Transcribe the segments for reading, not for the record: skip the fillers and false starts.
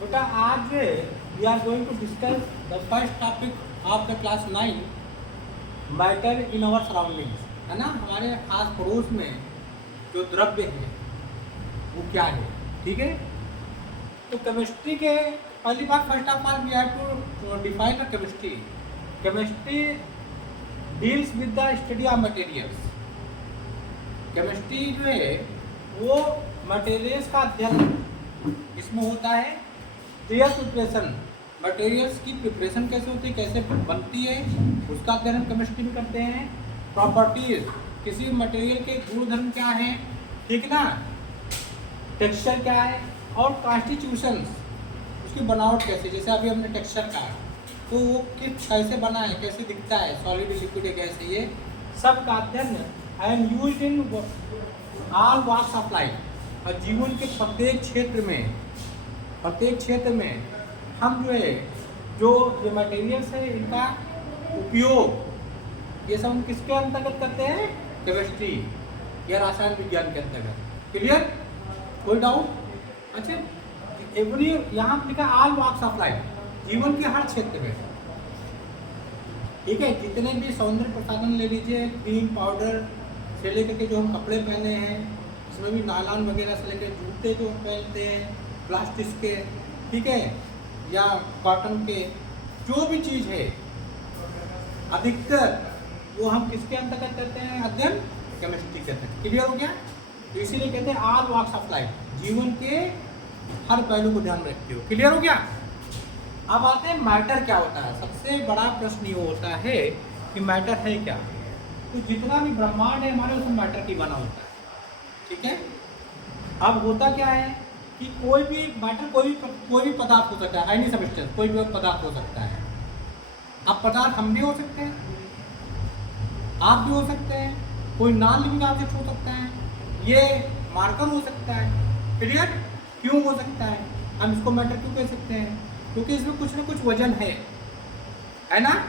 बेटा आज we are going to discuss the first topic of the class 9 matter in our surroundings. है ना, हमारे आस पड़ोस में जो द्रव्य है वो क्या है। ठीक है, तो केमिस्ट्री के पहली बात, first of all we have to define the chemistry. Chemistry deals with the study of materials. Chemistry जो है वो मटेरियल्स का अध्ययन इसमें होता है। एयर प्रिपरेशन, मटेरियल्स की प्रिपरेशन कैसे होती है, कैसे बनती है, उसका अध्ययन हम केमिस्ट्री में करते हैं। प्रॉपर्टीज, किसी मटेरियल के गुणधर्म क्या हैं, ठीक ना, टेक्सचर क्या है, और कॉन्स्टिट्यूशंस, उसकी बनावट कैसे, जैसे अभी हमने टेक्सचर कहा तो वो किस कैसे बना है, कैसे दिखता है, सॉलिड लिक्विड है कैसे, ये सब का अध्ययन and used in all walks of life. और जीवन के प्रत्येक क्षेत्र में हम जो है जो ये मटेरियल्स है इनका उपयोग, ये सब हम किसके अंतर्गत करते हैं, केमिस्ट्री या रसायन विज्ञान के अंतर्गत। क्लियर, कोई डाउट? अच्छा, एवरी यहाँ लिखा ऑल वॉक्स ऑफ लाइफ, जीवन के हर क्षेत्र में। ठीक है, जितने भी सौंदर्य प्रसाधन ले लीजिए, क्रीम पाउडर से लेकर के जो हम कपड़े पहने हैं, इसमें भी नायलॉन वगैरह से लेकर जूते जो हम पहनते हैं प्लास्टिक के, ठीक है, या कॉटन के, जो भी चीज़ है अधिकतर वो हम किसके अंतर्गत करते हैं, अध्ययन केमिस्ट्री के अंतर्गत। क्लियर हो गया? तो इसीलिए कहते हैं ऑल वॉक्स ऑफ लाइफ, जीवन के हर पहलू को ध्यान में रखते हो। क्लियर हो गया? अब आते हैं मैटर क्या होता है। सबसे बड़ा प्रश्न ये होता है कि मैटर है क्या। तो जितना भी ब्रह्मांड है हमारे, उसमें मैटर की बना होता है। ठीक है, अब होता क्या है कि कोई भी मैटर कोई भी पदार्थ हो सकता है, एनी सब्सटेंस, कोई भी पदार्थ हो सकता है। अब पदार्थ हम भी हो सकते हैं, आप भी हो सकते हैं, कोई नॉन लिविंग ऑब्जेक्ट हो सकता है, ये मार्कर हो सकता है। क्लियर? क्यों हो सकता है, हम इसको मैटर क्यों कह सकते हैं, क्योंकि इसमें कुछ ना कुछ वजन है ना।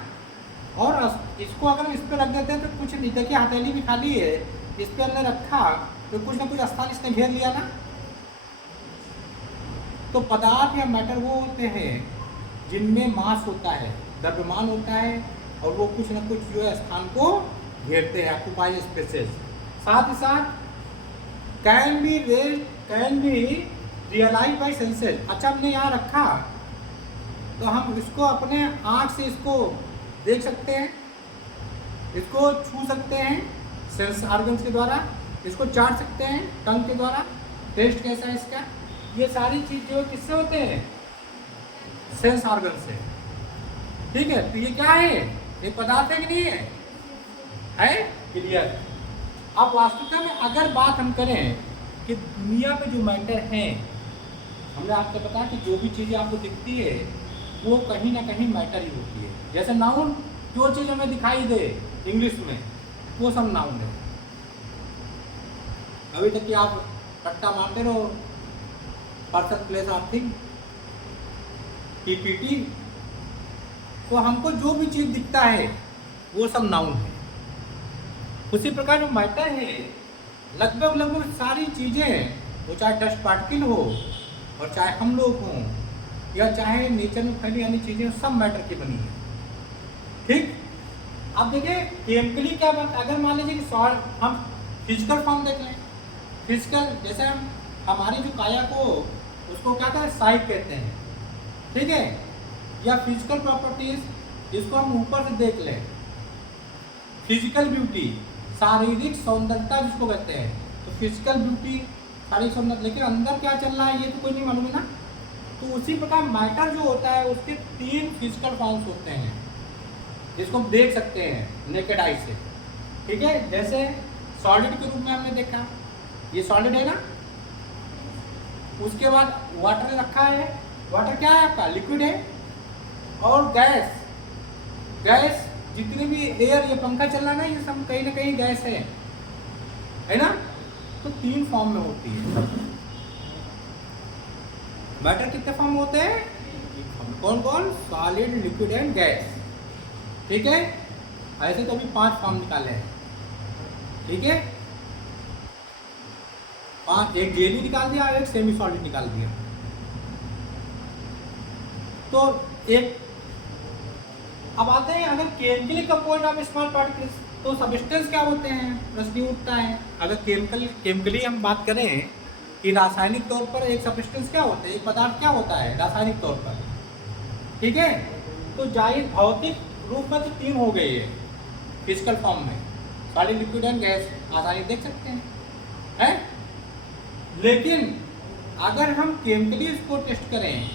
और इसको अगर इस पर रख देते हैं तो कुछ नहीं, देखिए हथेली भी खाली है, इस पर हमने रखा तो कुछ ना कुछ स्थान इसने घेर लिया ना। तो पदार्थ या मैटर वो होते हैं जिनमें मास होता है, द्रव्यमान होता है, और वो कुछ ना कुछ जो है स्थान को घेरते हैं, ऑक्यूपाई स्पेसेस। साथ ही साथ can be realise by senses. अच्छा, हमने यहाँ रखा तो हम इसको अपने आँख से इसको देख सकते हैं, इसको छू सकते हैं सेंस ऑर्गन्स के द्वारा, इसको चाट सकते हैं टंग के द्वारा, टेस्ट कैसा है इसका। ये सारी चीज़ जो किससे होते हैं, सेंस ऑर्गन से। ठीक है, तो ये क्या है, ये पदार्थ है कि नहीं है? क्लियर? अब वास्तविकता में अगर बात हम करें कि दुनिया में जो मैटर है, हमने आपको बताया कि जो भी चीज़ें आपको दिखती है वो कहीं ना कहीं मैटर ही होती है। जैसे नाउन, जो चीज़ हमें दिखाई दे इंग्लिश में वो सब नाउन है। अभी तक कि आप रट्टा मारते रहो, person place of thing, PPT, तो हमको जो भी चीज़ दिखता है वो सब नाउन है। उसी प्रकार जो मैटर है, लगभग सारी चीज़ें, वो चाहे डस्ट पार्टिकल हो और चाहे हम लोग हों या चाहे नेचर में फैली अन्य चीज़ें, सब मैटर की बनी है। ठीक, अब देखिए केमिकली क्या बात, अगर मान लीजिए कि हम फिजिकल फॉर्म देख लें, फिजिकल जैसे हम हमारी जो काया को, उसको क्या कहते हैं, साइक कहते हैं। ठीक है, या फिजिकल प्रॉपर्टीज जिसको हम ऊपर से देख लें, फिजिकल ब्यूटी, शारीरिक सौंदर्यता जिसको कहते हैं, तो फिजिकल ब्यूटी, शारीरिक सौंदर्य, लेकिन अंदर क्या चल रहा है ये तो कोई नहीं मालूम है ना। तो उसी प्रकार मैटर जो होता है उसके 3 फिजिकल फॉर्म्स होते हैं जिसको हम देख सकते हैं नेकेड आई से। ठीक है, जैसे सॉलिड के रूप में हमने देखा, ये सॉलिड है ना। उसके बाद वाटर रखा है, वाटर क्या है आपका, लिक्विड है। और गैस जितने भी एयर, ये पंखा चल रहा है ना, ये सब कहीं ना कहीं गैस है ना। तो 3 फॉर्म में होती है मैटर। कितने फॉर्म होते हैं, कौन कौन, सॉलिड, लिक्विड एंड गैस। ठीक है, ऐसे तो अभी 5 फॉर्म निकाले हैं। ठीक है, 5, एक जेली निकाल दिया, एक सेमी सॉलिड निकाल दिया। तो एक अब आते हैं अगर chemically compound of small particles, तो सब्सटेंस क्या होते हैं, प्रश्न उठता है। अगर केमिकली हम बात करें कि रासायनिक तौर पर एक सब्सटेंस क्या होता है, एक पदार्थ क्या होता है रासायनिक तौर पर, ठीक है। तो जाहिर भौतिक रूप में तो 3 हो गई है फिजिकल फॉर्म में, सॉलिड, लिक्विड एंड गैस, आसानी देख सकते हैं। लेकिन अगर हम केमिकली इसको टेस्ट करें,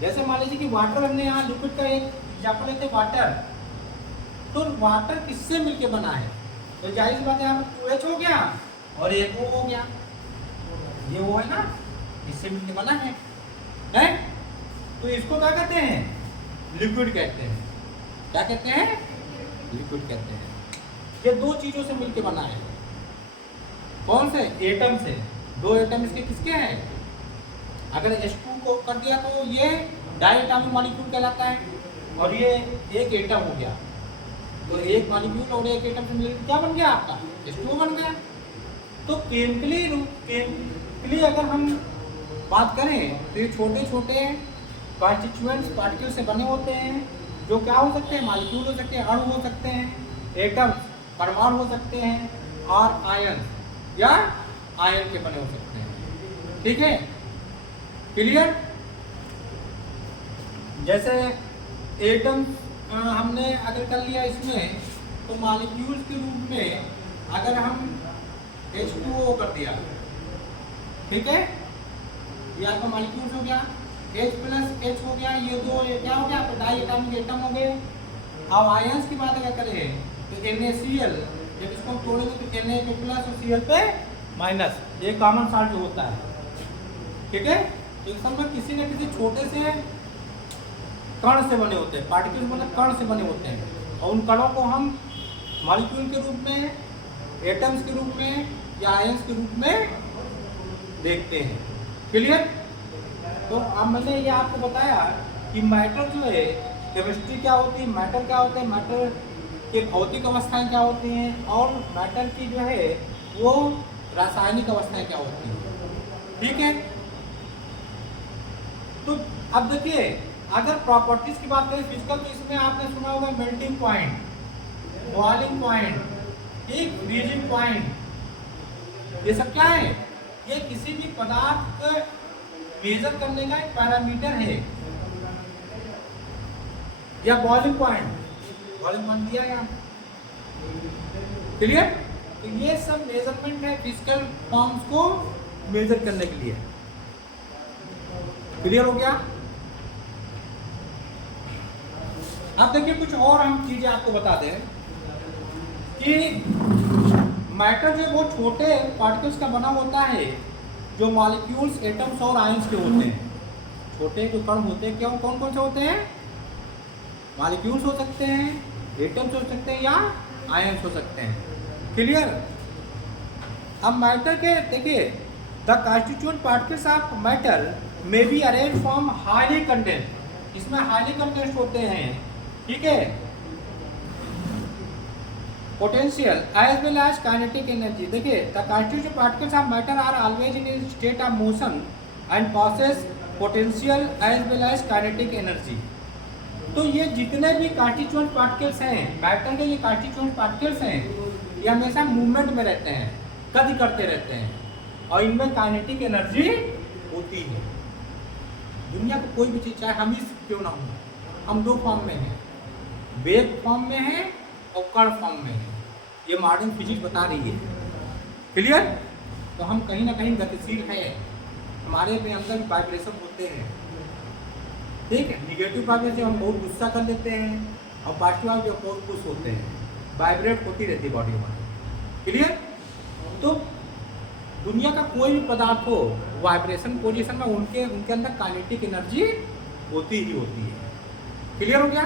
जैसे मान लीजिए कि वाटर, हमने यहाँ लिक्विड का एक एग्जाम्पल लेते हैं वाटर, तो वाटर किससे मिलके बना है, तो जाहिर बात है यहाँ पर 2H हो गया और एक O हो गया, ये वो है ना, इससे मिलके बना है। तो इसको क्या कहते हैं, लिक्विड कहते हैं। क्या कहते हैं, लिक्विड कहते हैं। ये 2 चीजों से मिलके बना है। कौन से, एटम से। 2 एटम इसके किसके हैं, अगर H2 को कर दिया तो ये डायएटॉमिक मॉलिक्यूल कहलाता है, और ये एक एटम हो गया, तो एक मॉलिक्यूल और एक एटम से मिलकर क्या बन गया आपका, H2 बन गया। तो केमिकली अगर हम बात करें तो ये छोटे छोटे कॉन्स्टिट्यूएंट्स पार्टिकल से बने होते हैं, जो क्या हो सकते हैं, मॉलिक्यूल हो सकते हैं, अणु हो सकते हैं, एटम्स परमाणु हो सकते हैं, और आयन या आयन के बने हो सकते हैं। ठीक है, क्लियर। जैसे एटम हमने अगर कर लिया इसमें, तो मॉलिक्यूल्स के रूप में अगर हम H2O कर दिया, ठीक है, ये आपका मॉलिक्यूल्स हो गया, H + H हो गया, ये 2 ये क्या हो गया, डाई एटॉमिक एटम हो गए। अब आयंस की बात अगर करें तो NaCl, जब इसको हम तोड़ेंगे तो Na पे प्लस और Cl पे माइनस, ये कॉमन साल्ट जो होता है, ठीक है। तो इस में किसी न किसी छोटे से कण से बने होते हैं, पार्टिकल्स मतलब कण से बने होते हैं, और उन कणों को हम मॉलिक्यूल के रूप में, एटम्स के रूप में या आयंस के रूप में देखते हैं। क्लियर। तो अब मैंने ये आपको बताया कि मैटर जो है, केमिस्ट्री क्या होती है, मैटर क्या होता है, मैटर की भौतिक अवस्थाएं क्या होती हैं, और मैटर की जो है वो रासायनिक अवस्थाएं क्या होती हैं। ठीक है। तो अब देखिए, अगर प्रॉपर्टीज की बात करें फिजिकल, तो इसमें आपने सुना होगा मेल्टिंग पॉइंट, बॉइलिंग पॉइंट, ठीक, फ्रीजिंग पॉइंट, ये सब क्या है, ये किसी भी पदार्थ को मेजर करने का एक पैरामीटर है। या बॉइलिंग पॉइंट दिया यहाँ, क्लियर। तो ये सब मेजरमेंट है फिजिकल फॉर्म्स को मेजर करने के लिए। क्लियर हो गया। अब देखिए कुछ और हम चीजें आपको बता दें कि मैटर जो बहुत छोटे पार्टिकल्स का बना होता है, जो मॉलिक्यूल्स, एटम्स और आयंस के होते हैं। छोटे जो कण होते हैं, क्या कौन कौन से होते हैं, मॉलिक्यूल्स हो सकते हैं, एटम्स हो सकते हैं, या आयंस हो सकते हैं। क्लियर। अब मैटर के देखिए, the constituent particles of matter may be arrange from highly condensed, इसमें हाईली कंडेंस्ड होते हैं, ठीक है, potential as well as kinetic energy. देखिए, the constituent particles of matter are always in a state of motion and possess potential as well as kinetic energy. तो ये जितने भी कॉन्स्टिट्यूएंट पार्टिकल्स हैं, मैटर के ये कॉन्स्टिट्यूएंट पार्टिकल्स हैं, ये हमेशा मूवमेंट में रहते हैं, गति करते रहते हैं, और इनमें काइनेटिक एनर्जी होती है। दुनिया को कोई भी चीज़, चाहे हम ही क्यों ना हो, हम 2 फॉर्म में हैं, वेव फॉर्म में है और कण फॉर्म में है। ये मॉडर्न फिजिक्स बता रही है। क्लियर। तो हम कहीं ना कहीं गतिशील हैं, हमारे में अंदर वाइब्रेशन होते हैं, ठीक है। निगेटिव वाइब्रेशन हम बहुत गुस्सा कर लेते हैं, और पॉजिटिव वाइब्रेशन बहुत खुश होते हैं, वाइब्रेट होती रहती है बॉडी हमारी। क्लियर। तो दुनिया का कोई भी पदार्थ हो, वाइब्रेशन पोजीशन में उनके अंदर काइनेटिक एनर्जी होती ही होती है। क्लियर हो गया।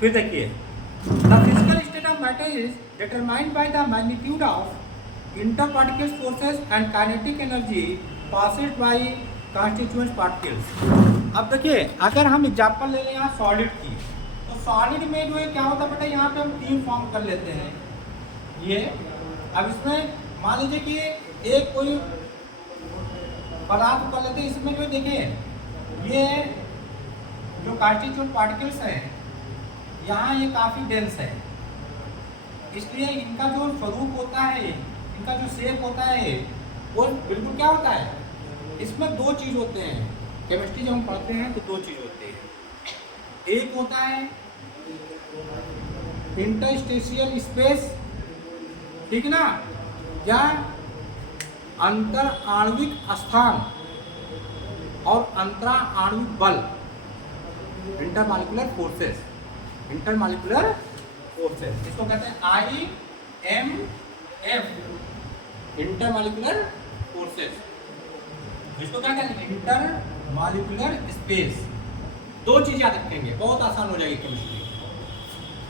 फिर देखिए, the physical state of matter is determined by the magnitude of interparticle forces and kinetic energy possessed by constituent particles. अब देखिए, अगर हम एग्जांपल ले लें यहाँ सॉलिड की, तो सॉलिड में जो है क्या होता है बेटा, यहाँ पे हम 3 फॉर्म कर लेते हैं। ये अब इसमें मान लीजिए कि एक कोई पदार्थ कर लेते हैं, इसमें जो देखिए ये कॉन्स्टिट्यूएंट पार्टिकल्स हैं यहाँ ये काफ़ी डेंस है, इसलिए इनका जो स्वरूप होता है, इनका जो शेप होता है वो बिल्कुल क्या होता है, इसमें दो चीज़ होते हैं। केमिस्ट्री जब हम पढ़ते हैं तो दो चीज़ होते हैं, एक होता है इंटरस्टेशियल स्पेस, ठीक ना, या अंतर आणविक स्थान और अंतरा आणविक बल, इंटरमॉलिक्यूलर फोर्सेस, इंटरमॉलिक्यूलर फोर्सेस, इसको कहते हैं IMF, इंटरमॉलिक्यूलर फोर्सेस। इसको क्या कहते हैं, इंटरमॉलिक्यूलर स्पेस। दो चीज याद रखेंगे, बहुत आसान हो जाएगी केमिस्ट्री।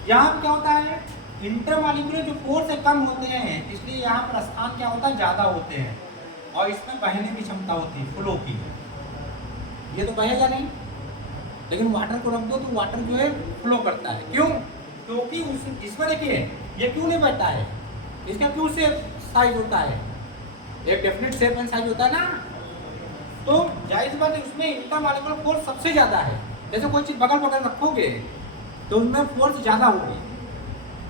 यहाँ पर क्या होता है, इंटरमॉलिक्यूलर जो फोर्स है कम होते हैं, इसलिए यहाँ पर स्थान क्या होता है, ज़्यादा होते हैं, और इसमें बहने की क्षमता होती है, फ्लो की। ये तो बहेगा नहीं, लेकिन वाटर को रख दो तो वाटर जो है फ्लो करता है। क्यों? क्योंकि इसमें देखिए ये क्यों नहीं बहता है, इसका क्यों से साइज होता है, एक डेफिनेट शेप एंड साइज होता है ना, तो जाहिर बात है उसमें इंटरमॉलिक्यूलर फोर्स सबसे ज़्यादा है। जैसे कोई चीज़ बगल बगल रखोगे तो उसमें फोर्स ज़्यादा होगी,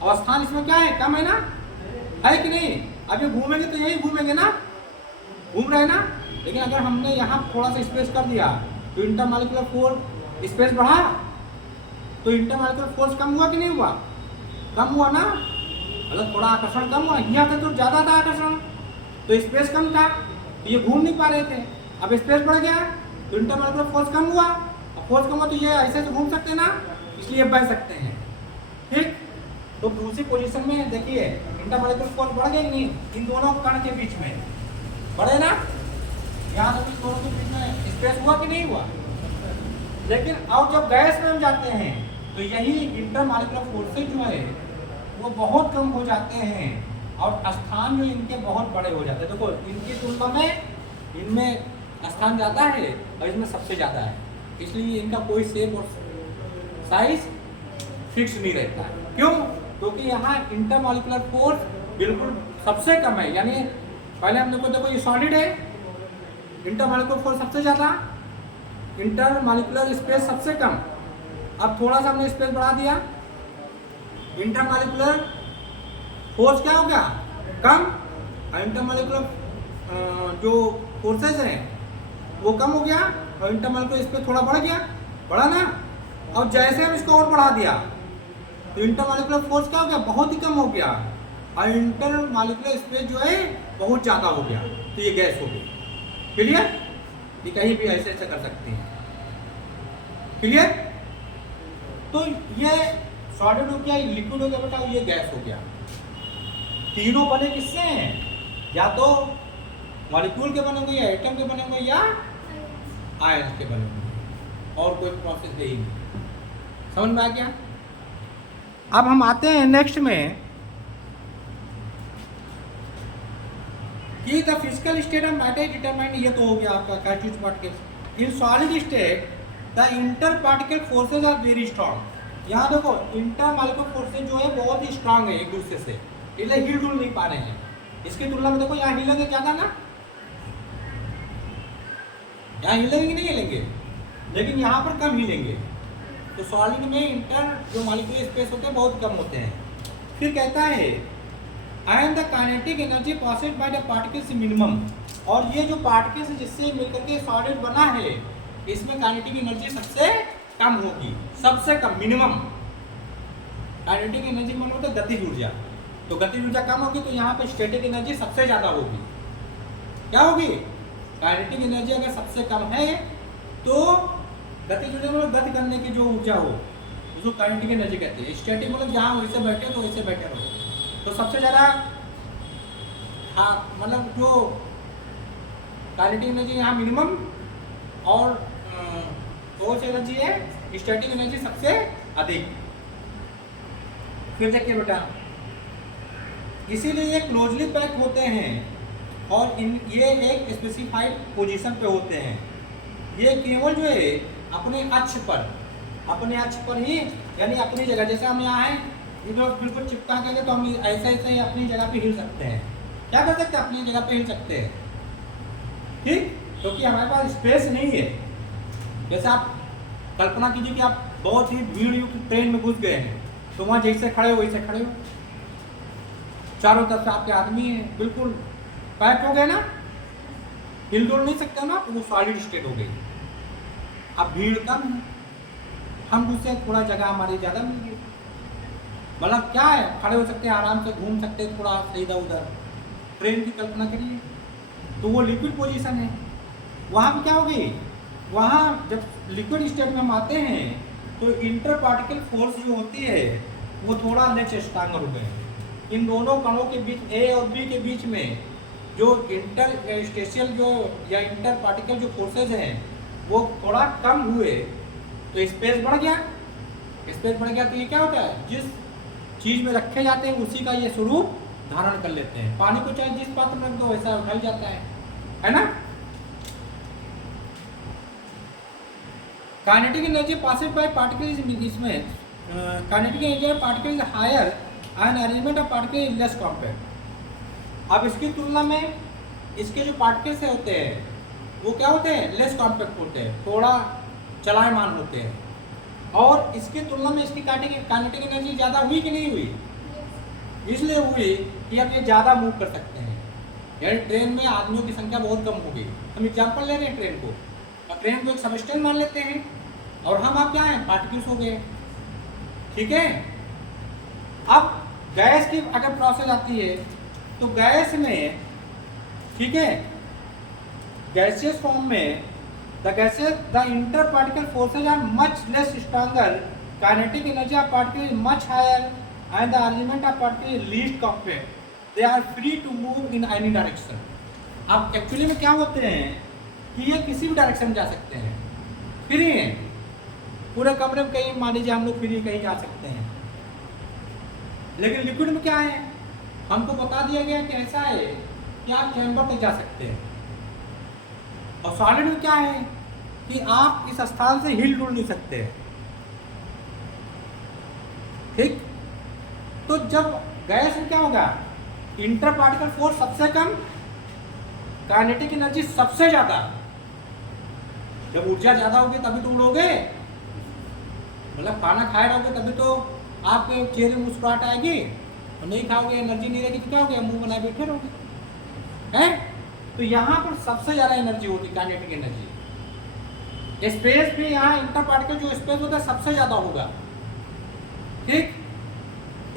और स्थान इसमें क्या है, कम है ना, है कि नहीं। अब ये घूमेंगे तो यही घूमेंगे ना, घूम रहे ना, लेकिन अगर हमने यहाँ थोड़ा सा स्पेस कर दिया तो इंटरमॉलिक्यूलर फोर्स स्पेस बढ़ा, तो इंटरमॉलिक्यूलर फोर्स कम हुआ कि नहीं हुआ, कम हुआ ना, मतलब थोड़ा आकर्षण कम हुआ। यहाँ था तो ज़्यादा था आकर्षण, तो स्पेस कम था तो ये घूम नहीं पा रहे थे, अब स्पेस बढ़ गया तो इंटरमॉलिक्यूलर फोर्स कम हुआ, और फोर्स कम हुआ तो ये ऐसे तो घूम सकते ना, इसलिए बह सकते हैं, ठीक। तो दूसरी पोजीशन में देखिए इंटरमॉलिक्यूलर फोर्स बढ़ गया कि नहीं, इन दोनों कण के बीच में बढ़े ना, यहाँ से इन दोनों के बीच में स्पेस हुआ कि नहीं हुआ। लेकिन अब जब गैस में हम जाते हैं तो यही इंटरमॉलिक्यूलर फोर्सेज जो है वो बहुत कम हो जाते हैं, और स्थान जो इनके बहुत बड़े हो जाते हैं। देखो इनकी तुलना में इनमें स्थान ज़्यादा है और इसमें सबसे ज़्यादा है, इसलिए इनका कोई शेप और साइज फिक्स नहीं रहता है। क्यों? क्योंकि यहाँ इंटरमॉलिक्यूलर फोर्स बिल्कुल सबसे कम है। यानी पहले हम देखो ये सॉलिड है, इंटरमॉलिक्यूलर फोर्स सबसे ज़्यादा, इंटरमॉलिक्यूलर स्पेस सबसे कम। अब थोड़ा सा हमने स्पेस बढ़ा दिया, इंटरमॉलिक्यूलर फोर्स क्या हो गया, कम, और इंटरमॉलिक्यूलर जो फोर्सेस हैं वो कम हो गया, और इंटरमॉलिक्यूलर स्पेस थोड़ा बढ़ गया, बढ़ा ना। और जैसे हम इसको और बढ़ा दिया तो इंटरमॉलिक्यूलर फोर्स क्या हो गया, बहुत ही कम हो गया, और इंटरमॉलिक्यूलर स्पेस जो है बहुत ज़्यादा हो गया, तो ये गैस हो गई। क्लियर? ये कहीं भी ऐसे ऐसे कर सकते हैं। क्लियर? तो ये सॉलिड हो गया, लिक्विड हो गया बेटा, ये गैस हो गया। तीनों बने किससे हैं, या तो मॉलिक्यूल के बने हुए, या एटम के बने हुए, या आयन के बने हुए, और कोई प्रोसेस है ही नहीं। समझ में आ गया? अब हम आते हैं नेक्स्ट में कि the physical state of matter determined, ये तो हो गया आपका constituent particles. In solid state the interparticle forces are very strong. यहाँ देखो इंटरमॉलिक्यूलर फोर्सेज जो है बहुत ही स्ट्रांग है एक दूसरे से, इसलिए हिल डुल नहीं पा रहे हैं। इसकी तुलना में देखो यहाँ हिलेंगे ज़्यादा ना, यहाँ हिलेंगे कि नहीं हिलेंगे, लेकिन यहाँ पर कम हिलेंगे। तो सॉलिड में इंटर जो मॉलिक्यूलर स्पेस होते हैं बहुत कम होते हैं। फिर कहता है and the kinetic energy possessed by the particles minimum, और ये जो पार्टिकल्स जिससे मिलकर के सॉलिड बना है इसमें काइनेटिक एनर्जी सबसे कम होगी, सबसे कम, मिनिमम। काइनेटिक एनर्जी मान लो तो गतिज ऊर्जा, तो गतिज ऊर्जा कम होगी तो यहाँ पे स्टैटिक एनर्जी सबसे ज़्यादा होगी। क्या होगी? काइनेटिक एनर्जी अगर सबसे कम है तो गतिज ऊर्जा मतलब गति करने की जो ऊर्जा हो उसको काइनेटिक एनर्जी कहते हैं। स्टैटिक मतलब जहाँ वैसे बैठे तो वैसे बैठे रहो। तो सबसे ज़्यादा हाँ मतलब जो काइनेटिक एनर्जी यहाँ मिनिमम, और फोर्स एनर्जी है स्टैटिक एनर्जी सबसे अधिक। फिर देखिए बेटा, इसीलिए ये क्लोजली पैक होते हैं और ये एक स्पेसिफाइड पोजीशन पे होते हैं। ये केवल जो है अपने अक्ष पर ही, यानी अपनी जगह, जैसे हम यहाँ हैं इधर बिल्कुल चिपका के, तो हम ऐसे ऐसे ही अपनी जगह पे हिल सकते हैं। क्या कर सकते हैं? अपनी जगह पे हिल सकते हैं, ठीक, क्योंकि हमारे पास स्पेस नहीं है। जैसे आप कल्पना कीजिए कि आप बहुत ही भीड़ युक्त ट्रेन में घुस गए हैं, तो वहाँ जैसे खड़े हो वैसे खड़े हो, चारों तरफ से आपके आदमी हैं, बिल्कुल पैक हो गए ना, हिल डुल नहीं सकते ना, तो वो सॉलिड स्टेट हो गई। अब भीड़ कम है, हम उससे थोड़ा जगह हमारी ज़्यादा मिल गई, मतलब क्या है, खड़े हो सकते हैं, आराम से घूम सकते हैं, थोड़ा इधर उधर। ट्रेन की कल्पना करिए, तो वो लिक्विड पोजीशन है। वहाँ पे क्या होगी, वहाँ जब लिक्विड स्टेट में हम आते हैं तो इंटर पार्टिकल फोर्स जो होती है वो थोड़ा लेस स्ट्रांगर हो गए। इन दोनों कणों के बीच, ए और बी के बीच में जो इंटर स्टेशियल जो या इंटर पार्टिकल जो फोर्सेज हैं वो थोड़ा कम हुए, तो स्पेस बढ़ गया। स्पेस बढ़ गया तो ये क्या होता है, जिस चीज़ में रखे जाते हैं उसी का ये स्वरूप धारण कर लेते हैं। पानी को चाहे जिस पात्र में रख दो वैसा उठल जाता है ना। Kinetic energy possessing by particle इसमें kinetic energy particle is higher and arrangement of particle is less compact. अब इसकी तुलना में इसके जो पार्टिकल्स होते हैं वो क्या होते हैं, लेस कॉम्पैक्ट होते हैं, थोड़ा चलायमान होते हैं। और इसकी तुलना में इसकी काइनेटिक एनर्जी ज़्यादा हुई कि नहीं हुई, इसलिए हुई कि अब ये ज़्यादा मूव कर सकते हैं, यानी ट्रेन में आदमियों की संख्या बहुत कम होगी। हम एग्जाम्पल ले रहे हैं ट्रेन को, और ट्रेन को एक सबस्टेंस मान लेते हैं और हम आप क्या हैं, पार्टिकल्स हो गए, ठीक है। अब गैस की अगर प्रोसेस आती है तो गैस में, ठीक है, गैसियस फॉर्म में the interparticle forces are much less stronger, kinetic energy of particle is much higher and the arrangement of particle is least compact, they are free to move in any direction. अब actually में क्या होते हैं कि ये किसी भी direction में जा सकते हैं, फ्री हैं, पूरे कमरे में कहीं मान लीजिए हम लोग फ्री कहीं जा सकते हैं। लेकिन लिक्विड में क्या है, हमको बता दिया गया कि ऐसा है कि आप चैम्बर तक जा सकते हैं, और सॉलिड में क्या है कि आप इस स्थान से हिल डुल नहीं सकते, ठीक। तो जब गैस में क्या होगा, इंटर पार्टिकल फोर्स सबसे कम, काइनेटिक एनर्जी सबसे ज्यादा। जब ऊर्जा ज्यादा होगी तभी तो उड़ोगे, मतलब खाना खाए रहोगे तभी तो आपके चेहरे में मुस्कुराहट आएगी, और नहीं खाओगे, एनर्जी नहीं रहेगी तो क्या हो गया, मुंह बनाए बैठे रहोगे, हैं। तो यहाँ पर सबसे ज़्यादा एनर्जी होती है, काइनेटिक एनर्जी। स्पेस भी यहाँ इंटर पार्टिकल जो स्पेस होता है सबसे ज़्यादा होगा, ठीक।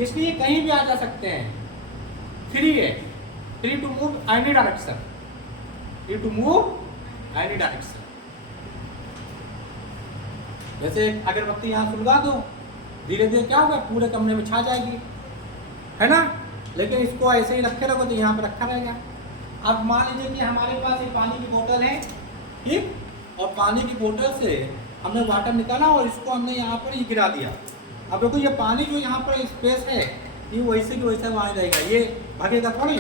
इसलिए कहीं भी आ जा सकते हैं, फ्री है, free to move any direction, free to move any direction. जैसे अगरबत्ती यहाँ सुलगा दो, धीरे धीरे क्या होगा, पूरे कमरे में छा जाएगी, है ना। लेकिन इसको ऐसे ही रखे रखो तो यहाँ पे रखा रहेगा। अब मान लीजिए कि हमारे पास एक पानी की बोतल है, ठीक, और पानी की बोतल से हमने वाटर निकाला और इसको हमने यहाँ पर ही गिरा दिया। अब देखो ये पानी जो यहाँ पर स्पेस है ये वैसे की वैसे वहाँ रहेगा, ये भागेगा थोड़ी,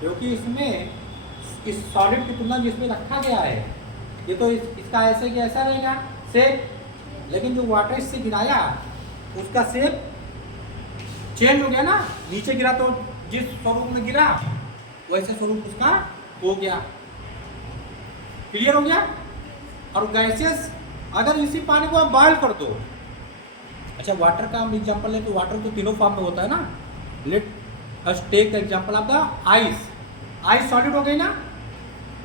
क्योंकि इसमें इस सॉलिड की तुलना जिसमें रखा गया है ये तो इसका ऐसे कि ऐसा रहेगा शेप, लेकिन जो वाटर इससे गिराया उसका शेप चेंज हो गया ना, नीचे गिरा तो जिस स्वरूप में गिरा वैसे स्वरूप उसका हो गया, क्लियर हो गया। और गैसेस अगर इसी पानी को आप बॉयल कर दो, अच्छा वाटर का हम एग्जांपल लें तो वाटर तो तीनों फॉर्म में होता है ना। Let us take example of the ice, ice solid हो गई ना,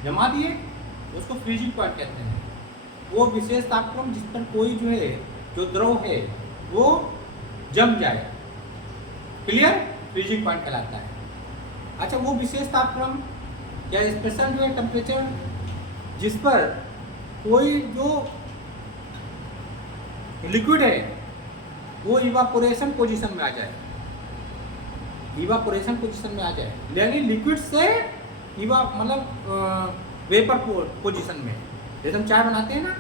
जमा दिए, उसको फ्रीजिंग पॉइंट कहते हैं। वो विशेष तापक्रम जिस पर कोई जो है जो द्रव है वो जम जाए, क्लियर, फ्रीजिंग पॉइंट कहलाता है। अच्छा वो विशेष तापक्रम या स्पेशल जो है टेम्परेचर जिस पर कोई जो लिक्विड है वो इवापोरेशन पोजीशन में आ जाए, इवापोरेशन पोजीशन में आ जाए, यानी लिक्विड से मतलब वेपर पोजीशन में। जैसे हम चाय बनाते हैं ना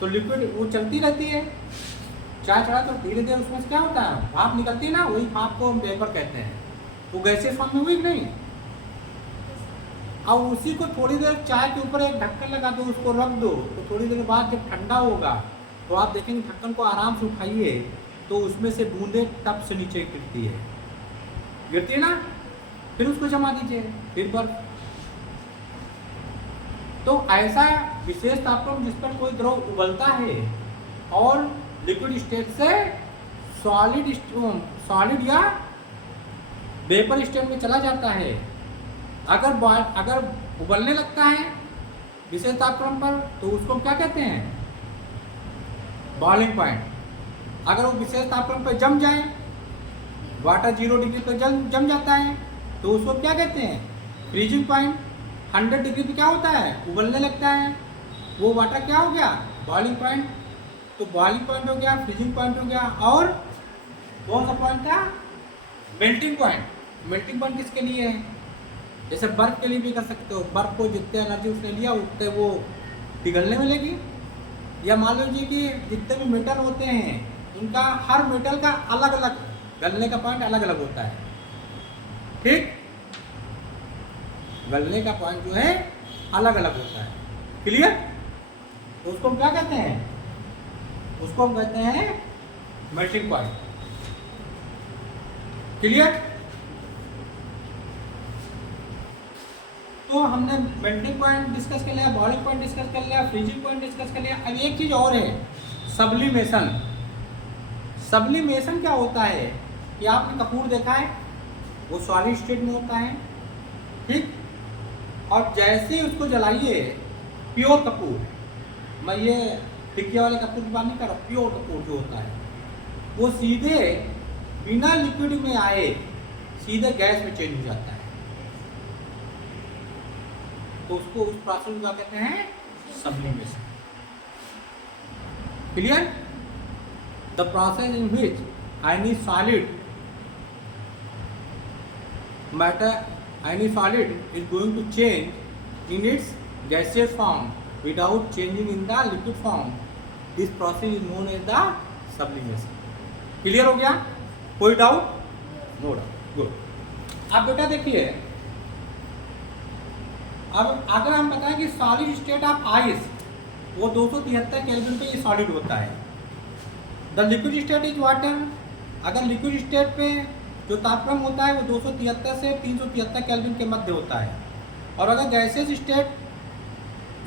तो लिक्विड वो चलती रहती है, चाय चढ़ा तो धीरे धीरे उसमें से क्या होता है, भाप निकलती है ना, वही भाप को हम वेपर कहते हैं। वो गैसेस फॉर्म में हुई कि नहीं। अब उसी को थोड़ी देर चाय के ऊपर एक ढक्कन लगा दो, उसको रख दो, तो थोड़ी देर बाद जब ठंडा होगा तो आप देखेंगे ढक्कन को आराम से उठाइए तो उसमें से बूंदे टप से नीचे गिरती है, गिरती है ना, फिर उसको जमा दीजिए, फिर बर्फ। तो ऐसा विशेष तापक्रम जिस पर कोई द्रव उबलता है और लिक्विड स्टेट से सॉलिड या वेपर स्टेट में चला जाता है। अगर उबलने लगता है विशेष तापक्रम पर तो उसको क्या कहते हैं, बॉइलिंग पॉइंट। अगर वो विशेष तापक्रम पर जम जाए, वाटर 0 डिग्री पर जम जाता है तो उसको क्या कहते हैं, फ्रीजिंग पॉइंट। 100 डिग्री पे क्या होता है, उबलने लगता है, वो वाटर क्या हो गया, बॉइलिंग पॉइंट। तो बॉइलिंग पॉइंट हो गया, फ्रीजिंग पॉइंट हो गया, और कौन सा पॉइंट था, मेल्टिंग पॉइंट। मेल्टिंग पॉइंट किसके लिए है, जैसे बर्फ के लिए भी कर सकते हो, बर्फ को जितने एनर्जी उसने लिया उतने वो पिघलने में लगी। या मान लीजिए कि जितने भी मेटल होते हैं उनका हर मेटल का अलग अलग गलने का पॉइंट अलग अलग होता है, ठीक, गलने का पॉइंट जो है अलग अलग होता है, क्लियर। तो उसको हम क्या कहते हैं, उसको हम कहते हैं मेल्टिंग पॉइंट, क्लियर। तो हमने मेल्टिंग पॉइंट डिस्कस कर लिया, बॉइलिंग पॉइंट डिस्कस कर लिया, फ्रीजिंग पॉइंट डिस्कस कर लिया। अब एक चीज और है, सब्लिमेशन। सब्लिमेशन क्या होता है कि आपने कपूर देखा है, वो सॉलिड स्टेट में होता है, ठीक, और जैसे ही उसको जलाइए, प्योर कपूर, मैं ये टिकिया वाले कपूर की बात नहीं कर रहा, प्योर कपूर जो होता है वो सीधे बिना लिक्विड में आए सीधे गैस में चेंज हो जाता है। तो उसको उस प्रोसेस को क्या कहते हैं, sublimation, clear. The process in which any solid is going to change in its gaseous form without changing in the liquid form. This process is known as the sublimation. Clear हो गया, कोई doubt, no doubt, good. अब बेटा देखिए, अब अगर हम बताएं कि सॉलिड स्टेट ऑफ आइस वो 273 केल्विन पे ये सॉलिड होता है। The liquid state is water, अगर लिक्विड स्टेट पे जो तापक्रम होता है वो 273 से 373 केल्विन के मध्य होता है। और अगर गैसेस स्टेट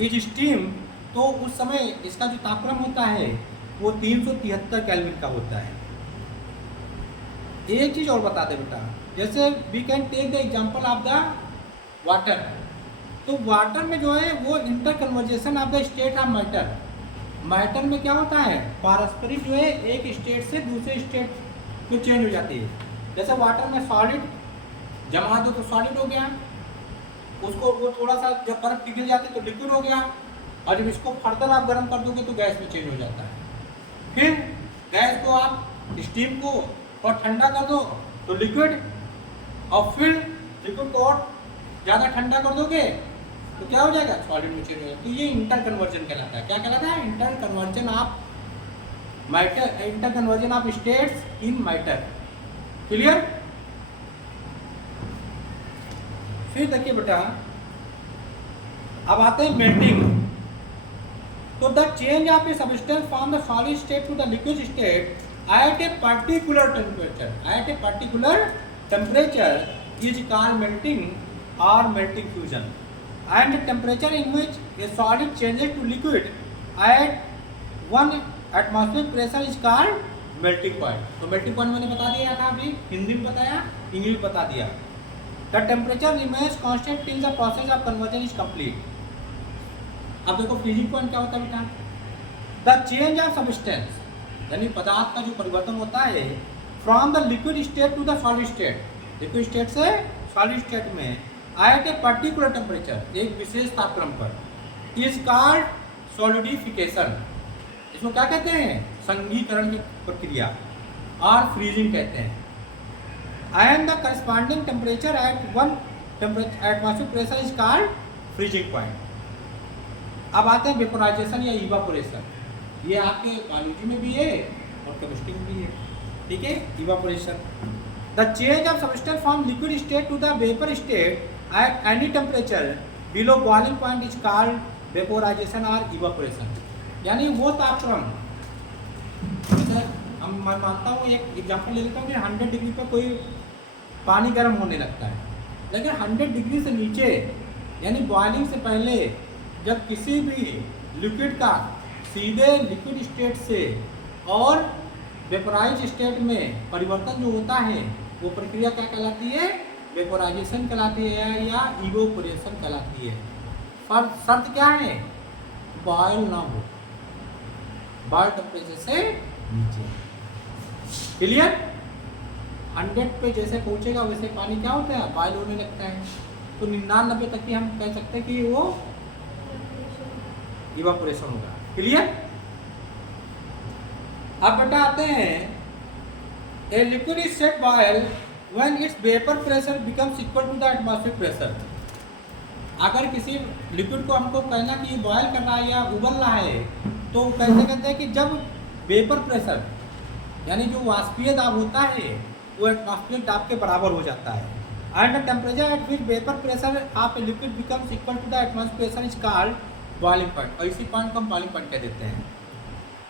इज स्टीम तो उस समय इसका जो तापक्रम होता है वो 373 केल्विन का होता है। एक चीज़ और बता दे बेटा, जैसे we can take the example of the water. तो वाटर में जो है वो interconversion of the state of matter. Matter में क्या होता है, पारस्परिक जो है एक स्टेट से दूसरे स्टेट में चेंज हो जाती है। जैसे वाटर में सॉलिड जमा दो तो सॉलिड हो गया, उसको वो थोड़ा सा जब बर्फ पिघल जाती है तो लिक्विड हो गया, और जब इसको फर्दर आप गर्म कर दोगे तो गैस में चेंज हो जाता है। फिर गैस को आप स्टीम को और ठंडा कर दो तो लिक्विड, और फिर लिक्विड को और ज़्यादा ठंडा कर दोगे तो क्या हो जाएगा, सॉलिड में चेंज हो जाएगा। तो ये इंटर कन्वर्जन कहलाता है। क्या कहलाता है, interconversion of matter, interconversion of states in matter, clear. फिर देखिए बेटा, अब आते हैं मेल्टिंग। तो the change of a substance from the solid state to the liquid state at a particular temperature is called melting और melting fusion. And the temperature in which a solid changes to liquid at 1 atmospheric pressure is called melting point. तो melting point मैंने बता दिया था, अभी हिंदी में बताया, English में बता दिया। The temperature remains constant till the process of conversion is complete. अब देखो freezing point क्या होता है बेटा, the change of substance, यानी पदार्थ का जो परिवर्तन होता है from the liquid state to the solid state, liquid state से solid state में एट ए पर्टिकुलर टेम्परेचर, एक विशेष तापक्रम पर, इज कॉल्ड सॉलिडिफिकेशन। इसको क्या कहते हैं, संघीकरण की प्रक्रिया, और फ्रीजिंग कहते हैं। And the corresponding temperature at 1 atmospheric pressure is called freezing point. अब आते हैं वेपोराइजेशन या इवापोरेशन। ये आपके बायोलॉजी में भी है और केमिस्ट्री में भी है, ठीक है। Evaporation, the change of substance from liquid state to the vapour state at any temperature below boiling point is called vaporization or evaporation। यानी वो तापक्रम, जैसे हम मैं मानता हूँ, एक एग्जांपल ले लेता हूँ कि 100 डिग्री पर कोई पानी गर्म होने लगता है, लेकिन 100 डिग्री से नीचे यानी बॉइलिंग से पहले जब किसी भी लिक्विड का सीधे लिक्विड स्टेट से और वेपोराइज स्टेट में परिवर्तन जो होता है वो प्रक्रिया क्या कहलाती है? वेपोराइजेशन कहलाती है या इवोपोरेशन कहलाती है। शर्त क्या है? बॉयल ना हो, बॉयल टेम्परेचर से नीचे। क्लियर? 100 पे जैसे पहुंचेगा वैसे पानी क्या होता है? बॉयल होने लगता है। तो 99 तक ही हम कह सकते हैं कि वो इवापोरेशन होगा। क्लियर? अब बेटा आते हैं, a liquid is set boil when its vapour pressure becomes equal to the atmospheric pressure. अगर किसी लिक्विड को हमको कहना कि बॉयल कर रहा है या उबल रहा है, तो कैसे कहते हैं कि जब वेपर प्रेशर यानी जो वाष्पीय दाब होता है वो एटमॉस्फेरिक दाब के बराबर हो जाता है। And the temperature at which vapour pressure of a liquid becomes equal to the atmospheric pressure is called boiling point. और इसी पॉइंट को हम बॉइलिंग पॉइंट कह देते हैं।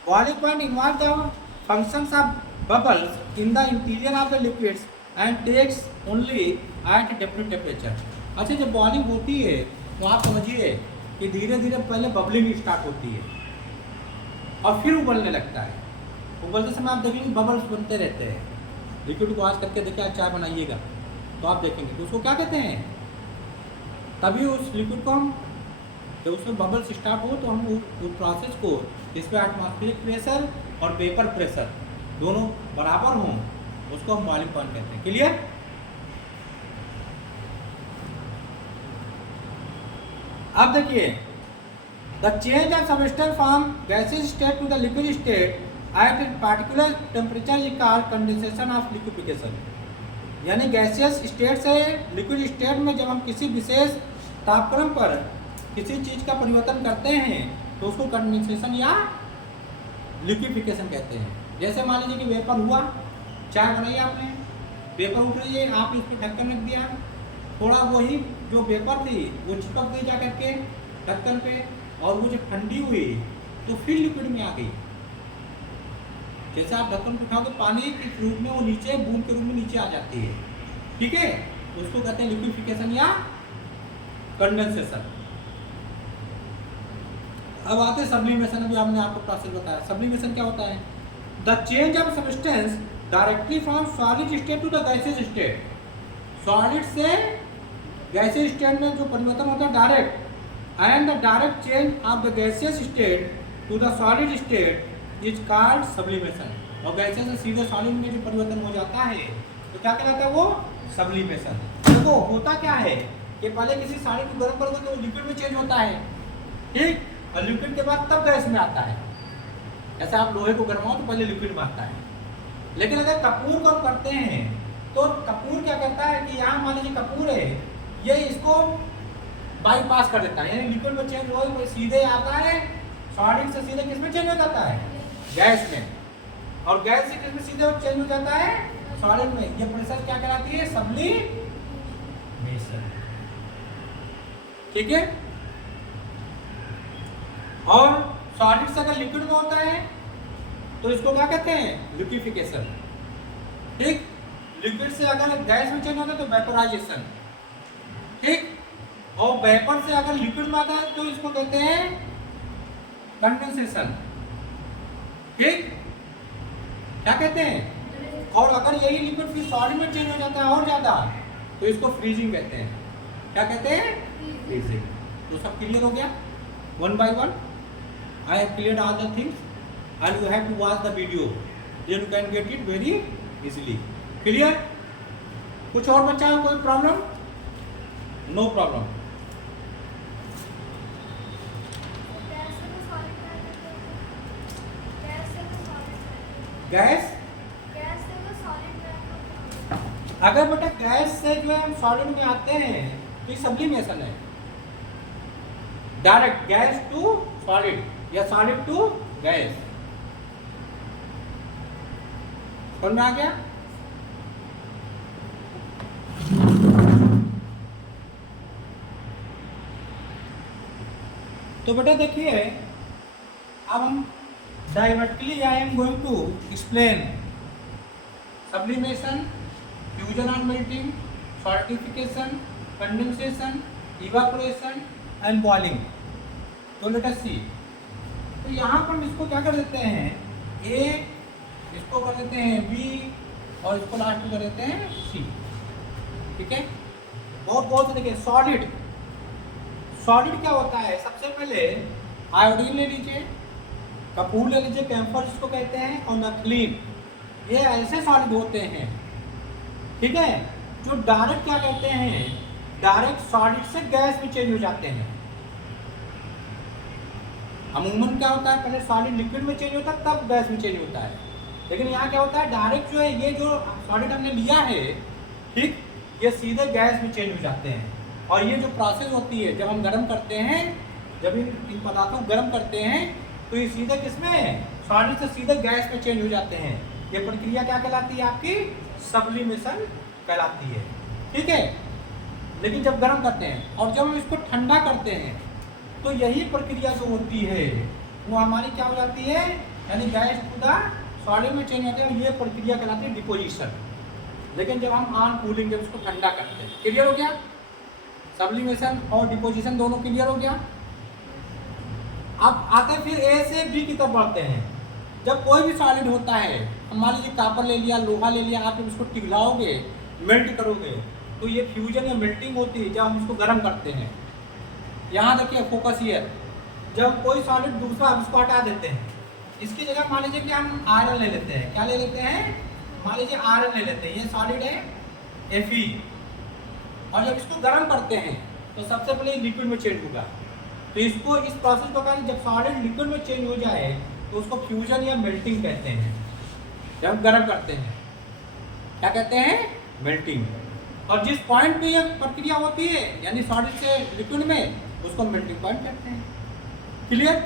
Boiling point involve the functions of bubbles in the interior of the liquids and takes only at definite temperature. अच्छा, जब boiling होती है तो आप समझिए कि धीरे धीरे पहले बबलिंग स्टार्ट होती है और फिर उबलने लगता है। उबलते समय आप देखेंगे बबल्स बनते रहते हैं। लिक्विड को आज करके देखिए, चाय बनाइएगा तो आप देखेंगे तो उसको क्या कहते हैं? तभी उस लिक्विड को हम जब उसमें बबल्स स्टार्ट हो तो हम उस प्रोसेस को जिसमें एटमॉस्फेरिक प्रेशर और वेपर प्रेशर दोनों बराबर हों उसको हम बॉइलिंग पॉइंट कहते हैं। क्लियर? अब देखिए, the change of substance from gaseous state to the liquid state at a particular temperature is called condensation of liquefaction. यानी गैसियस स्टेट से लिक्विड स्टेट में जब हम किसी विशेष तापक्रम पर किसी चीज़ का परिवर्तन करते हैं तो उसको कंडेंसेशन या लिक्विफिकेशन कहते हैं। जैसे मान लीजिए कि वेपर हुआ, चाय बनाई आपने, वेपर उठ रही है, आपने इस पर ढक्कन रख दिया, थोड़ा वही जो वेपर थी वो चिपक गई जा करके ढक्कन पे, और वो जब ठंडी हुई तो फिर लिक्विड में आ गई। जैसे आप ढक्कन पे उठाओगे पानी के रूप में वो नीचे बूंद के रूप में नीचे आ जाती है। ठीक है, उसको कहते हैं लिक्विफिकेशन या कंडेंसेशन। अब आते हैं सब्लिमेशन। अभी हमने आपको प्रोसेस बताया। सब्लिमेशन क्या होता है? The change of substance directly from solid state to the gaseous state. Solid से गैसियस स्टेट में जो परिवर्तन होता है direct, and the direct change of the gaseous state to the solid state is called sublimation. और gaseous से सीधे solid में जो परिवर्तन हो जाता है तो क्या कहलाता है? वो सब्लिमेशन। देखो होता क्या है कि पहले किसी सॉलिड को गर्म करोगे तो लिक्विड में चेंज होता है, ठीक, और लिक्विड के बाद तब गैस में आता है। ऐसा आप लोहे को गर्माओ तो पहले लिक्विड में आता है। लेकिन अगर कपूर को हम करते हैं तो कपूर क्या करता है कि यहाँ मान लीजिए कपूर है, ये इसको बाईपास कर देता है, यानी लिक्विड में चेंज हो तो सीधे आता है सॉलिड से सीधे किस में चेंज हो जाता है? गैस में। और गैस से किस में सीधे चेंज हो जाता है? सॉलिड में। ये प्रोसेस क्या कहलाती है? सब्लिमेशन। ठीक है। और सॉलिड से अगर लिक्विड में होता है तो इसको क्या कहते हैं? लिक्विफिकेशन। ठीक। लिक्विड से अगर गैस में चेंज होता है तो वेपोराइजेशन। ठीक। और वेपर से अगर लिक्विड में आता है तो इसको कहते हैं कंडेंसेशन। ठीक। क्या कहते हैं? और अगर यही लिक्विड फिर सॉलिड में चेंज हो जाता है और ज्यादा तो इसको फ्रीजिंग कहते हैं। क्या कहते हैं? फ्रीजिंग। तो सब क्लियर हो गया? One by one I have cleared all the things, and you have to watch the video. Then you can get it very easily. Clear? कुछ और बच्चा है? कोई प्रॉब्लम? No problem. गैस अगर बेटा गैस से जो है हम सॉलिड में आते हैं तो ये सब्लिमेशन है। डायरेक्ट गैस टू सॉलिड या सॉलिड टू गैस। समझ में आ गया? तो बेटा देखिए, अब हम directly I am going to explain sublimation, fusion and melting, solidification, condensation, evaporation and boiling. तो लेट अस सी। तो यहाँ पर इसको क्या कर देते हैं, ए, इसको कर देते हैं बी, और इसको लास्ट में कर देते हैं सी। ठीक है, बहुत देखिए सॉलिड। सॉलिड क्या होता है, सबसे पहले आयोडीन ले लीजिए, कपूर ले लीजिए, कैम्फर जिसको कहते हैं, और नथलीन, ये ऐसे सॉलिड होते हैं। ठीक है, जो डायरेक्ट क्या कहते हैं, डायरेक्ट सॉलिड से गैस में चेंज हो जाते हैं। अमूमन क्या होता है, पहले सॉलिड लिक्विड में चेंज होता है तब गैस में चेंज होता है, लेकिन यहाँ क्या होता है, डायरेक्ट जो है ये जो सॉलिड हमने लिया है, ठीक, ये सीधे गैस में चेंज हो जाते हैं। और ये जो प्रोसेस होती है जब हम गर्म करते हैं, जब इन पदार्थों को गर्म करते हैं तो ये सीधे किसमें, सॉलिड से सीधे गैस में चेंज हो जाते हैं। ये प्रक्रिया क्या कहलाती है, आपकी सब्लिमेशन कहलाती है। ठीक है, लेकिन जब गर्म करते हैं और जब हम इसको ठंडा करते हैं तो यही प्रक्रिया जो होती है वो हमारी क्या हो जाती है, यानी गैस टू द सॉलिड में चेंज होते हैं, ये प्रक्रिया कहलाती है डिपोजिशन। लेकिन जब हम ऑन कूलिंग जब इसको ठंडा करते हैं, क्लियर हो गया, सब्लिमेशन और डिपोजिशन दोनों क्लियर हो गया। अब आते हैं फिर ए से बी की तरफ बढ़ते हैं। जब कोई भी सॉलिड होता है, मान लीजिए कापर ले लिया, लोहा ले लिया, आप जब इसको पिघलाओगे, मेल्ट करोगे, तो ये फ्यूजन या मेल्टिंग होती है जब हम इसको गर्म करते हैं। यहाँ देखिए फोकस हियर, जब कोई सॉलिड दूसरा हम इसको हटा देते हैं, इसकी जगह मान लीजिए कि हम आयरन ले लेते हैं, क्या ले लेते हैं, मान लीजिए आयरन ले लेते हैं, ये सॉलिड है Fe, और जब इसको गर्म करते हैं तो सबसे पहले लिक्विड में चेंज होगा। तो इसको इस प्रोसेस को कहते हैं, जब सॉलिड लिक्विड में चेंज हो जाए तो उसको फ्यूजन या मेल्टिंग कहते हैं। जब हम गर्म करते हैं क्या कहते हैं, मेल्टिंग। और जिस पॉइंट पे यह प्रक्रिया होती है, यानी सॉलिड से लिक्विड में, उसको मेल्टिंग पॉइंट कहते हैं। क्लियर।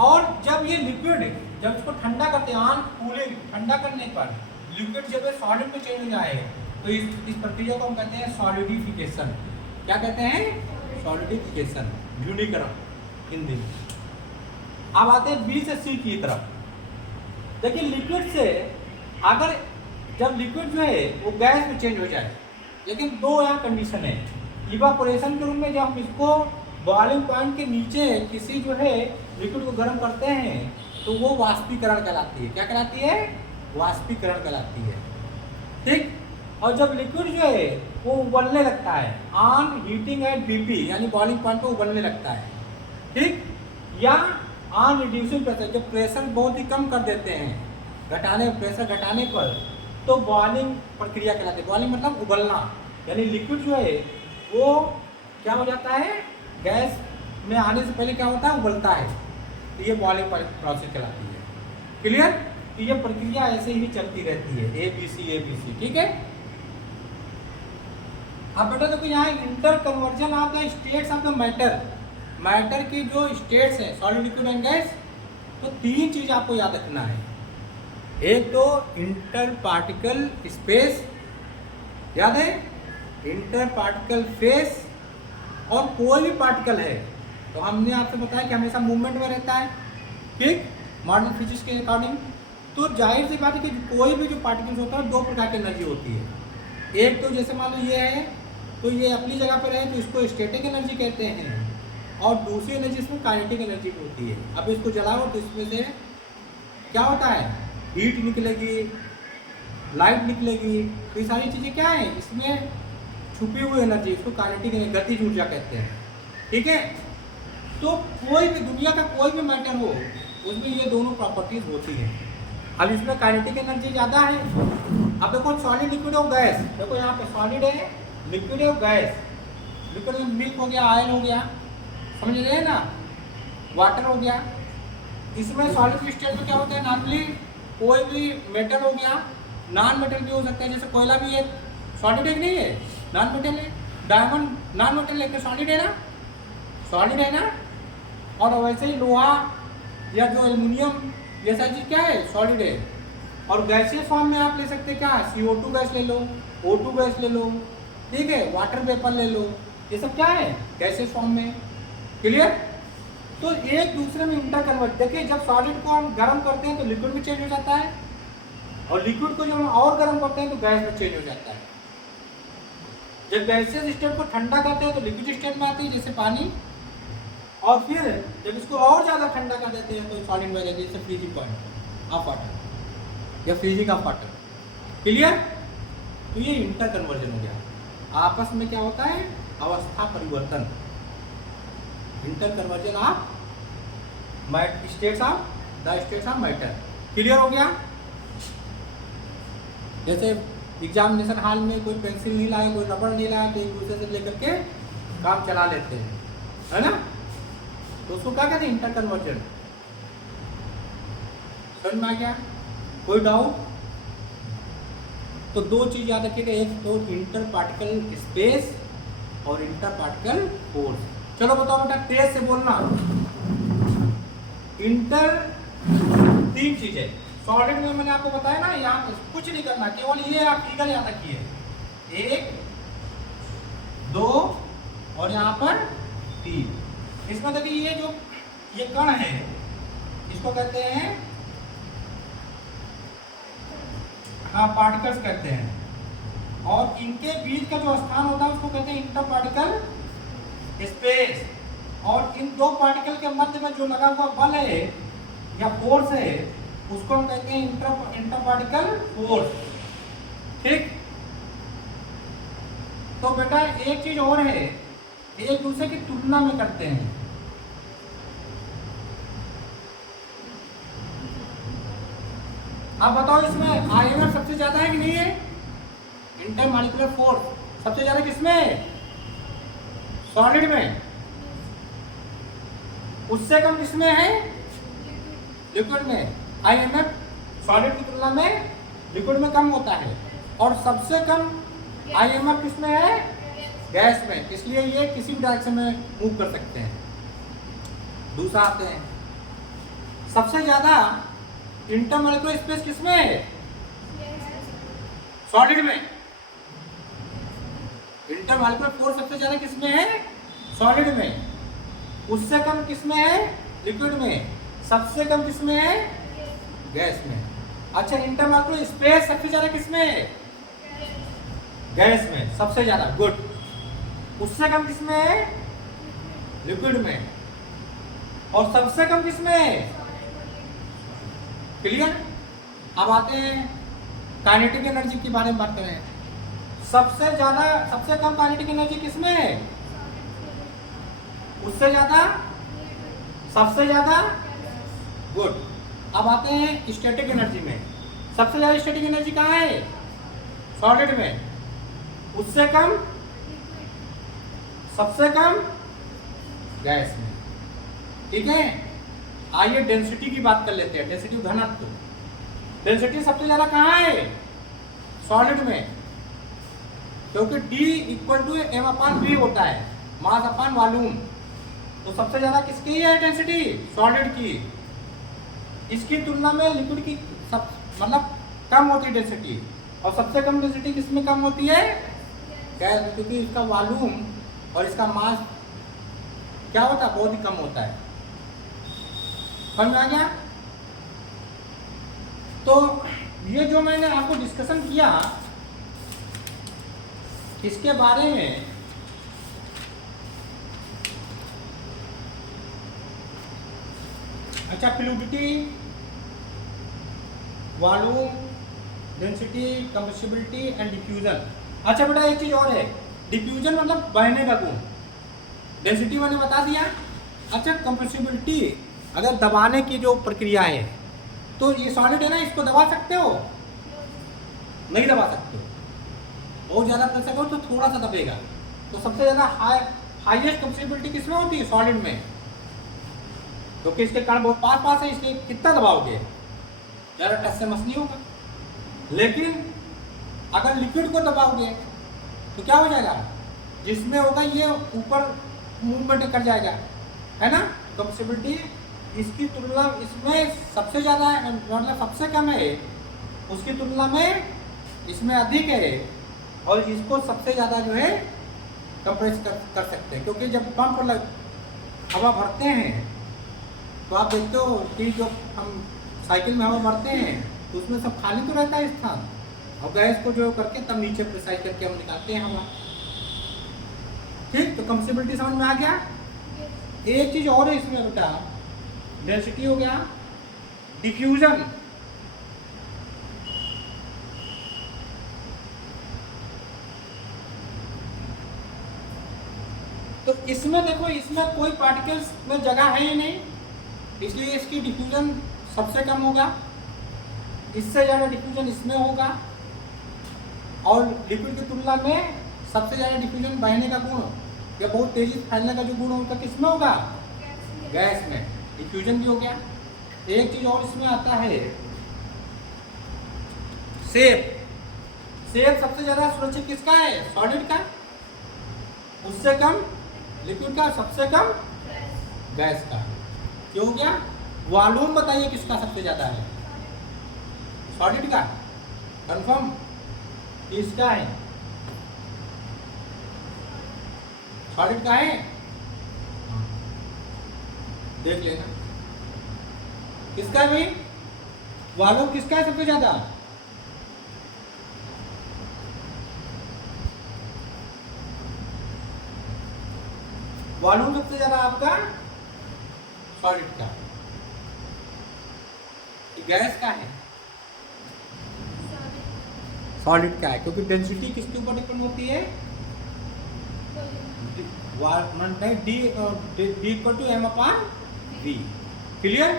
और जब ये लिक्विड, जब इसको ठंडा करते हैं, ऑन कूलिंग, ठंडा करने पर लिक्विड जब सॉलिड में चेंज हो जाए तो इस प्रक्रिया को हम कहते हैं सॉलिडिफिकेशन। क्या कहते हैं, सॉलिडिफिकेशन, घनीकरण हिंदी में। अब आते हैं बी से सी की तरफ। देखिए लिक्विड से अगर जब लिक्विड जो है वो गैस में चेंज हो जाए, लेकिन दो यहाँ कंडीशन है। इवापोरेशन के रूप में जब हम इसको बॉइलिंग पॉइंट के नीचे किसी जो है लिक्विड को गर्म करते हैं तो वो वाष्पीकरण कहलाती है। क्या कहलाती है, वाष्पीकरण कहलाती है। ठीक। और जब लिक्विड जो है वो उबलने लगता है, ऑन हीटिंग एट BP, यानी बॉइलिंग पॉइंट पे उबलने लगता है, ठीक, या ऑन रिड्यूसिंग प्रेशर, जब प्रेशर बहुत ही कम कर देते हैं, प्रेशर घटाने पर, तो बॉइलिंग प्रक्रिया कहलाती है। बॉइलिंग मतलब उबलना, यानी लिक्विड जो है वो क्या हो जाता है, गैस में आने से पहले क्या होता है, उबलता है। तो ये बॉइलिंग प्रोसेस कहलाती है। क्लियर। तो ये प्रक्रिया ऐसे ही चलती रहती है, ABC। ठीक है। अब बेटा देखो यहाँ inter conversion of the states of the matter की जो स्टेट्स है, सॉलिड, लिक्विड एंड गैस, तो तीन चीज आपको याद रखना है। एक तो इंटर पार्टिकल स्पेस, याद है, इंटर पार्टिकल फेस, और कोई भी पार्टिकल है तो हमने आपसे बताया कि हमेशा मूवमेंट में रहता है, ठीक, मॉडर्न फिजिक्स के अकॉर्डिंग। तो जाहिर सी बात है कि कोई भी जो पार्टिकल्स होता है दो प्रकार की एनर्जी होती है। एक तो जैसे मान लो ये है, तो ये अपनी जगह पर है तो इसको स्टैटिक एनर्जी कहते हैं, और दूसरी एनर्जी इसमें काइनेटिक एनर्जी होती है। अब इसको जलाओ तो इसमें से क्या होता है, हीट निकलेगी, लाइट निकलेगी, तो ये सारी चीज़ें क्या है, इसमें छुपी हुई एनर्जी, इसको काइनेटिक एनर्जी, गतिज ऊर्जा कहते हैं। ठीक है। तो कोई भी दुनिया का कोई भी मैटर हो उसमें ये दोनों प्रॉपर्टीज होती हैं। अब इसमें काइनेटिक एनर्जी ज़्यादा है। अब देखो सॉलिड, लिक्विड और गैस, देखो यहाँ पे सॉलिड है, लिक्विड है और गैस। लिक्विड में मिल्क हो गया, ऑयल हो गया, समझ रहे हैं ना, वाटर हो गया। इसमें सॉलिड स्टेट में क्या होता है, नॉर्मली कोई भी मेटल हो गया, नॉन मेटल भी हो सकता है, जैसे कोयला भी है, सॉलिड है कि नहीं है, नॉन मेटल है। डायमंड नॉन मेटल है, सॉलिड है ना, सॉलिड है ना। और वैसे ही लोहा या जो एल्युमिनियम, ये सारी चीज़ क्या है, सॉलिड है। और गैसीय फॉर्म में आप ले सकते हैं क्या, CO2 गैस ले लो, O2 गैस ले लो, ठीक है, वाटर वेपर ले लो, ये सब क्या है, गैसीय फॉर्म में। क्लियर। तो एक दूसरे में इंटर कन्वर्ट, देखिए जब सॉलिड को हम गर्म करते हैं तो लिक्विड में चेंज हो जाता है, और लिक्विड को जब हम और गर्म करते हैं तो गैस में चेंज हो जाता है। जब गैसियस स्टेट को ठंडा करते हैं तो लिक्विड स्टेट में आती है, जैसे पानी, और फिर जब इसको और ज़्यादा ठंडा कर देते हैं तो सॉलिड में रहती है, जैसे फ्रीजिंग पॉइंट ऑफ वाटर या फ्रीजिंग ऑफ वाटर। क्लियर? तो ये इंटर कन्वर्जन हो गया। आपस में क्या होता है? अवस्था परिवर्तन। Inter conversion of states of the states of matter. Clear हो गया? जैसे एग्जामिनेशन हॉल में कोई पेंसिल नहीं लाया, कोई रबड़ नहीं लाया, तो एक दूसरे से लेकर के काम चला लेते हैं, है ना? तो उसको क्या कहते हैं? Inter conversion. समझ में आ गया? कोई डाउट? तो दो चीज याद रखिएगा, एक तो इंटर पार्टिकल स्पेस और इंटर पार्टिकल फोर्स। चलो बताओ बेटा, तेज से बोलना। इंटर तीन चीजें सॉलिड में मैंने आपको बताया ना, यहाँ कुछ नहीं करना, केवल ये आप फिगर याद रखिए, 1 2 और यहाँ पर 3। इसमें देखिए ये जो ये कण है इसको कहते हैं, हाँ, पार्टिकल्स कहते हैं, और इनके बीच का जो स्थान होता है उसको कहते हैं इंटर पार्टिकल स्पेस। और इन दो पार्टिकल के मध्य में जो लगा हुआ बल है या फोर्स है उसको हम कहते हैं इंटर पार्टिकल फोर्स। ठीक? तो बेटा एक चीज और है, एक दूसरे की तुलना में करते हैं। अब बताओ इसमें आईएमएफ सबसे ज्यादा है कि नहीं है? इंटरमॉलिक्यूलर फोर्स सबसे ज्यादा किसमें है? सॉलिड में। उससे कम किसमें है? लिक्विड में। आईएमएफ सॉलिड की तुलना में लिक्विड में कम होता है, और सबसे कम आईएमएफ किसमें है? गैस में। इसलिए ये किसी भी डायरेक्शन में मूव कर सकते हैं। दूसरा आते हैं, सबसे ज्यादा इंटरमॉलिक्यूलर स्पेस किसमें है? सॉलिड में। इंटरमॉलिक्यूलर फोर्स सबसे ज्यादा किसमें है? सॉलिड में। उससे कम किसमें है? लिक्विड में। सबसे कम किसमें है? गैस में। अच्छा, इंटरमॉलिक्यूलर स्पेस सबसे ज्यादा किसमें है? गैस में सबसे ज्यादा। गुड। उससे कम किसमें है? लिक्विड में। और सबसे कम किसमें है? क्लियर? अब आते हैं काइनेटिक एनर्जी के बारे में बात करें। सबसे ज्यादा, सबसे कम काइनेटिक एनर्जी किसमें है? उससे ज्यादा, सबसे ज्यादा। गुड। अब आते हैं स्टैटिक एनर्जी में। सबसे ज्यादा स्टैटिक एनर्जी कहाँ है? सॉलिड में। उससे कम, सबसे कम गैस में। ठीक है? आइए डेंसिटी की बात कर लेते हैं। डेंसिटी घनत्व। डेंसिटी सबसे ज्यादा कहाँ है? सॉलिड में, क्योंकि D = m/v होता है, मास अपॉन वॉल्यूम। तो सबसे ज्यादा किसकी है डेंसिटी? सॉलिड की। इसकी तुलना में लिक्विड की मतलब कम होती है डेंसिटी। और सबसे कम डेंसिटी किसमें कम होती है? गैस में, क्योंकि इसका वॉल्यूम और इसका मास क्या होता है? बहुत ही कम होता है। समझ में आ गया? तो ये जो मैंने आपको डिस्कशन किया इसके बारे में, अच्छा, fluidity, volume, density, compressibility and diffusion. अच्छा बेटा एक चीज और है, डिफ्यूजन मतलब बहने का गुण। डेंसिटी मैंने बता दिया। अच्छा, कंप्रेसिबिलिटी अगर दबाने की जो प्रक्रिया है, तो ये सॉलिड है ना, इसको दबा सकते हो? नहीं दबा सकते हो। बहुत ज़्यादा प्रेशर हो तो थोड़ा सा दबेगा। तो सबसे ज़्यादा हाईएस्ट कंप्रेसिबिलिटी किसमें होती है? सॉलिड में, क्योंकि इसके कारण बहुत पास पास है, इसलिए कितना दबाओगे? ज़्यादा टच से मस नहीं होगा। लेकिन अगर लिक्विड को दबाओगे तो क्या हो जाएगा? जिसमें होगा ये ऊपर मूवमेंट कर जाएगा, है ना? कंप्रेसिबिलिटी इसकी तुलना इसमें सबसे ज़्यादा मतलब सबसे कम है, उसकी तुलना में इसमें अधिक है, और इसको सबसे ज़्यादा जो है कंप्रेस कर सकते हैं। क्योंकि जब पंप हवा भरते हैं तो आप देखते हो कि जो हम साइकिल में हवा भरते हैं तो उसमें सब खाली तो रहता है स्थान, और गैस को जो करके तब नीचे प्रेसाइज करके हम निकालते हैं हवा। ठीक? तो कंप्रेसिबिलिटी समझ में आ गया? एक चीज और है इसमें बेटा, डेंसिटी हो गया, डिफ्यूजन। तो इसमें देखो, इसमें कोई पार्टिकल्स में जगह है ही नहीं, इसलिए इसकी डिफ्यूजन सबसे कम होगा। इससे ज़्यादा डिफ्यूजन इसमें होगा, और लिक्विड की तुलना में सबसे ज़्यादा डिफ्यूजन बहने का गुण या बहुत तेजी से फैलने का जो गुण होगा किसमें होगा? गैस में। डिफ्यूजन भी हो गया। एक चीज और इसमें आता है, शेप। शेप सबसे ज़्यादा सुरक्षित किसका है? सॉलिड का। उससे कम लिक्विड का, सबसे कम गैस का। क्यों हो गया? वॉल्यूम बताइए किसका सबसे ज़्यादा है? सॉलिड का। कंफर्म? इसका है, सॉलिड का है। देख लेना किसका है भाई, वॉल्यूम किसका है सबसे ज्यादा? वॉल्यूम सबसे ज्यादा आपका सॉलिड का। गैस का है, सॉलिड का है, क्योंकि डेंसिटी किसके ऊपर डिपेंड होती है? D/m/v। क्लियर?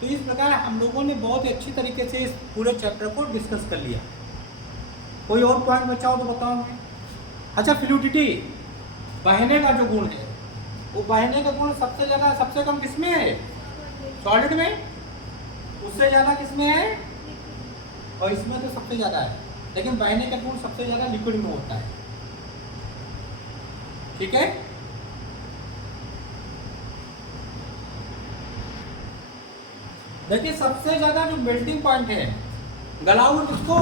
तो इस प्रकार हम लोगों ने बहुत ही अच्छी तरीके से इस पूरे चैप्टर को डिस्कस कर लिया। कोई और पॉइंट बचा हो तो बताओ मैं। अच्छा, फ्लूइडिटी, बहने का जो गुण है, वो बहने का गुण सबसे ज़्यादा, सबसे कम किसमें है? सॉलिड में। उससे ज़्यादा किसमें है? और इसमें तो सबसे ज़्यादा है, लेकिन बहने का गुण सबसे ज़्यादा लिक्विड में होता है। ठीक है? देखिए, सबसे ज्यादा जो मेल्टिंग पॉइंट है, गलाओगे किसको?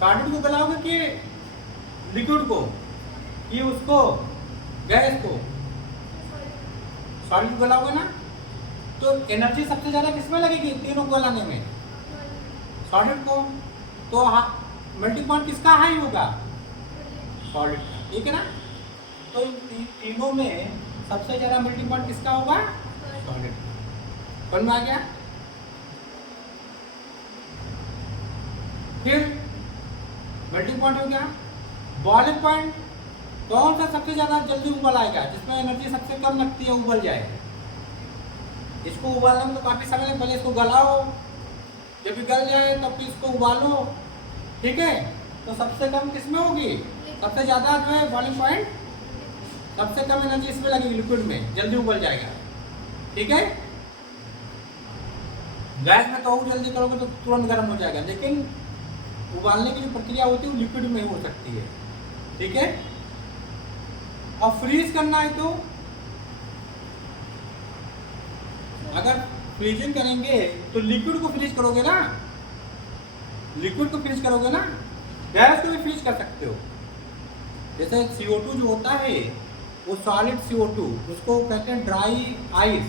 सॉलिड को गलाओगे कि लिक्विड को, कि उसको गैस को? सॉलिड को गलाओगे ना, तो एनर्जी सबसे ज्यादा किसमें लगेगी तीनों को गलाने में? सॉलिड को। तो मेल्टिंग पॉइंट किसका हाई होगा? सॉलिड का। ठीक है ना? तो इन तीनों में सबसे ज्यादा मेल्टिंग पॉइंट किसका होगा? सॉलिड का। समझ में आ गया? फिर मेल्टिंग पॉइंट हो गया। बॉइलिंग पॉइंट, कौन सा सबसे ज्यादा जल्दी उबल आएगा, जिसमें एनर्जी सबसे कम लगती है, उबल जाए? इसको उबालने में तो काफी समय लगे, पहले इसको गलाओ, जब भी गल जाए तब फिर इसको उबालो। ठीक है? तो सबसे कम किसमें होगी? सबसे ज्यादा जो है बॉइलिंग पॉइंट, सबसे कम एनर्जी इसमें लगेगी, लिक्विड में, जल्दी उबल जाएगा। ठीक है? गैस में तो और जल्दी करोगे तो तुरंत गर्म हो जाएगा, लेकिन उबालने की जो प्रक्रिया होती है वो लिक्विड में हो सकती है। ठीक है? और फ्रीज करना है तो अगर फ्रीजिंग करेंगे तो लिक्विड को फ्रीज करोगे ना, लिक्विड को फ्रीज करोगे ना, गैस को भी फ्रीज कर सकते हो। जैसे CO2 जो होता है वो सॉलिड CO2, उसको कहते हैं ड्राई आइस।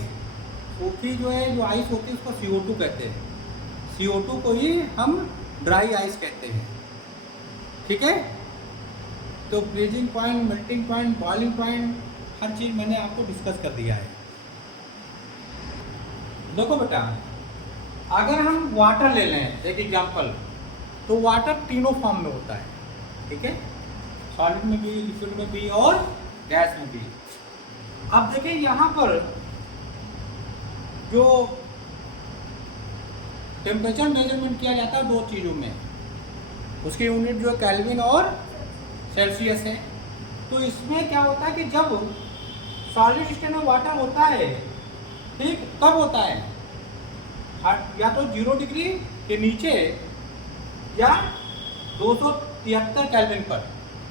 सूखी जो है, जो आइस होती है उसको CO2 कहते हैं। CO2 को ही हम ड्राई आइस कहते हैं। ठीक है? तो freezing point, melting point, boiling point, हर चीज़ मैंने आपको डिस्कस कर दिया है। देखो बेटा, अगर हम वाटर ले लें एक एग्जांपल, तो वाटर तीनों फॉर्म में होता है। ठीक है? सॉलिड में भी, लिक्विड में भी और गैस में भी। अब देखिए यहाँ पर जो टेम्परेचर मेजरमेंट किया जाता है दो चीज़ों में, उसकी यूनिट जो है केल्विन और सेल्सियस है। तो इसमें क्या होता है कि जब सॉलिड स्टेट में वाटर होता है, ठीक, कब होता है? या तो 0 डिग्री के नीचे या 273 केल्विन पर।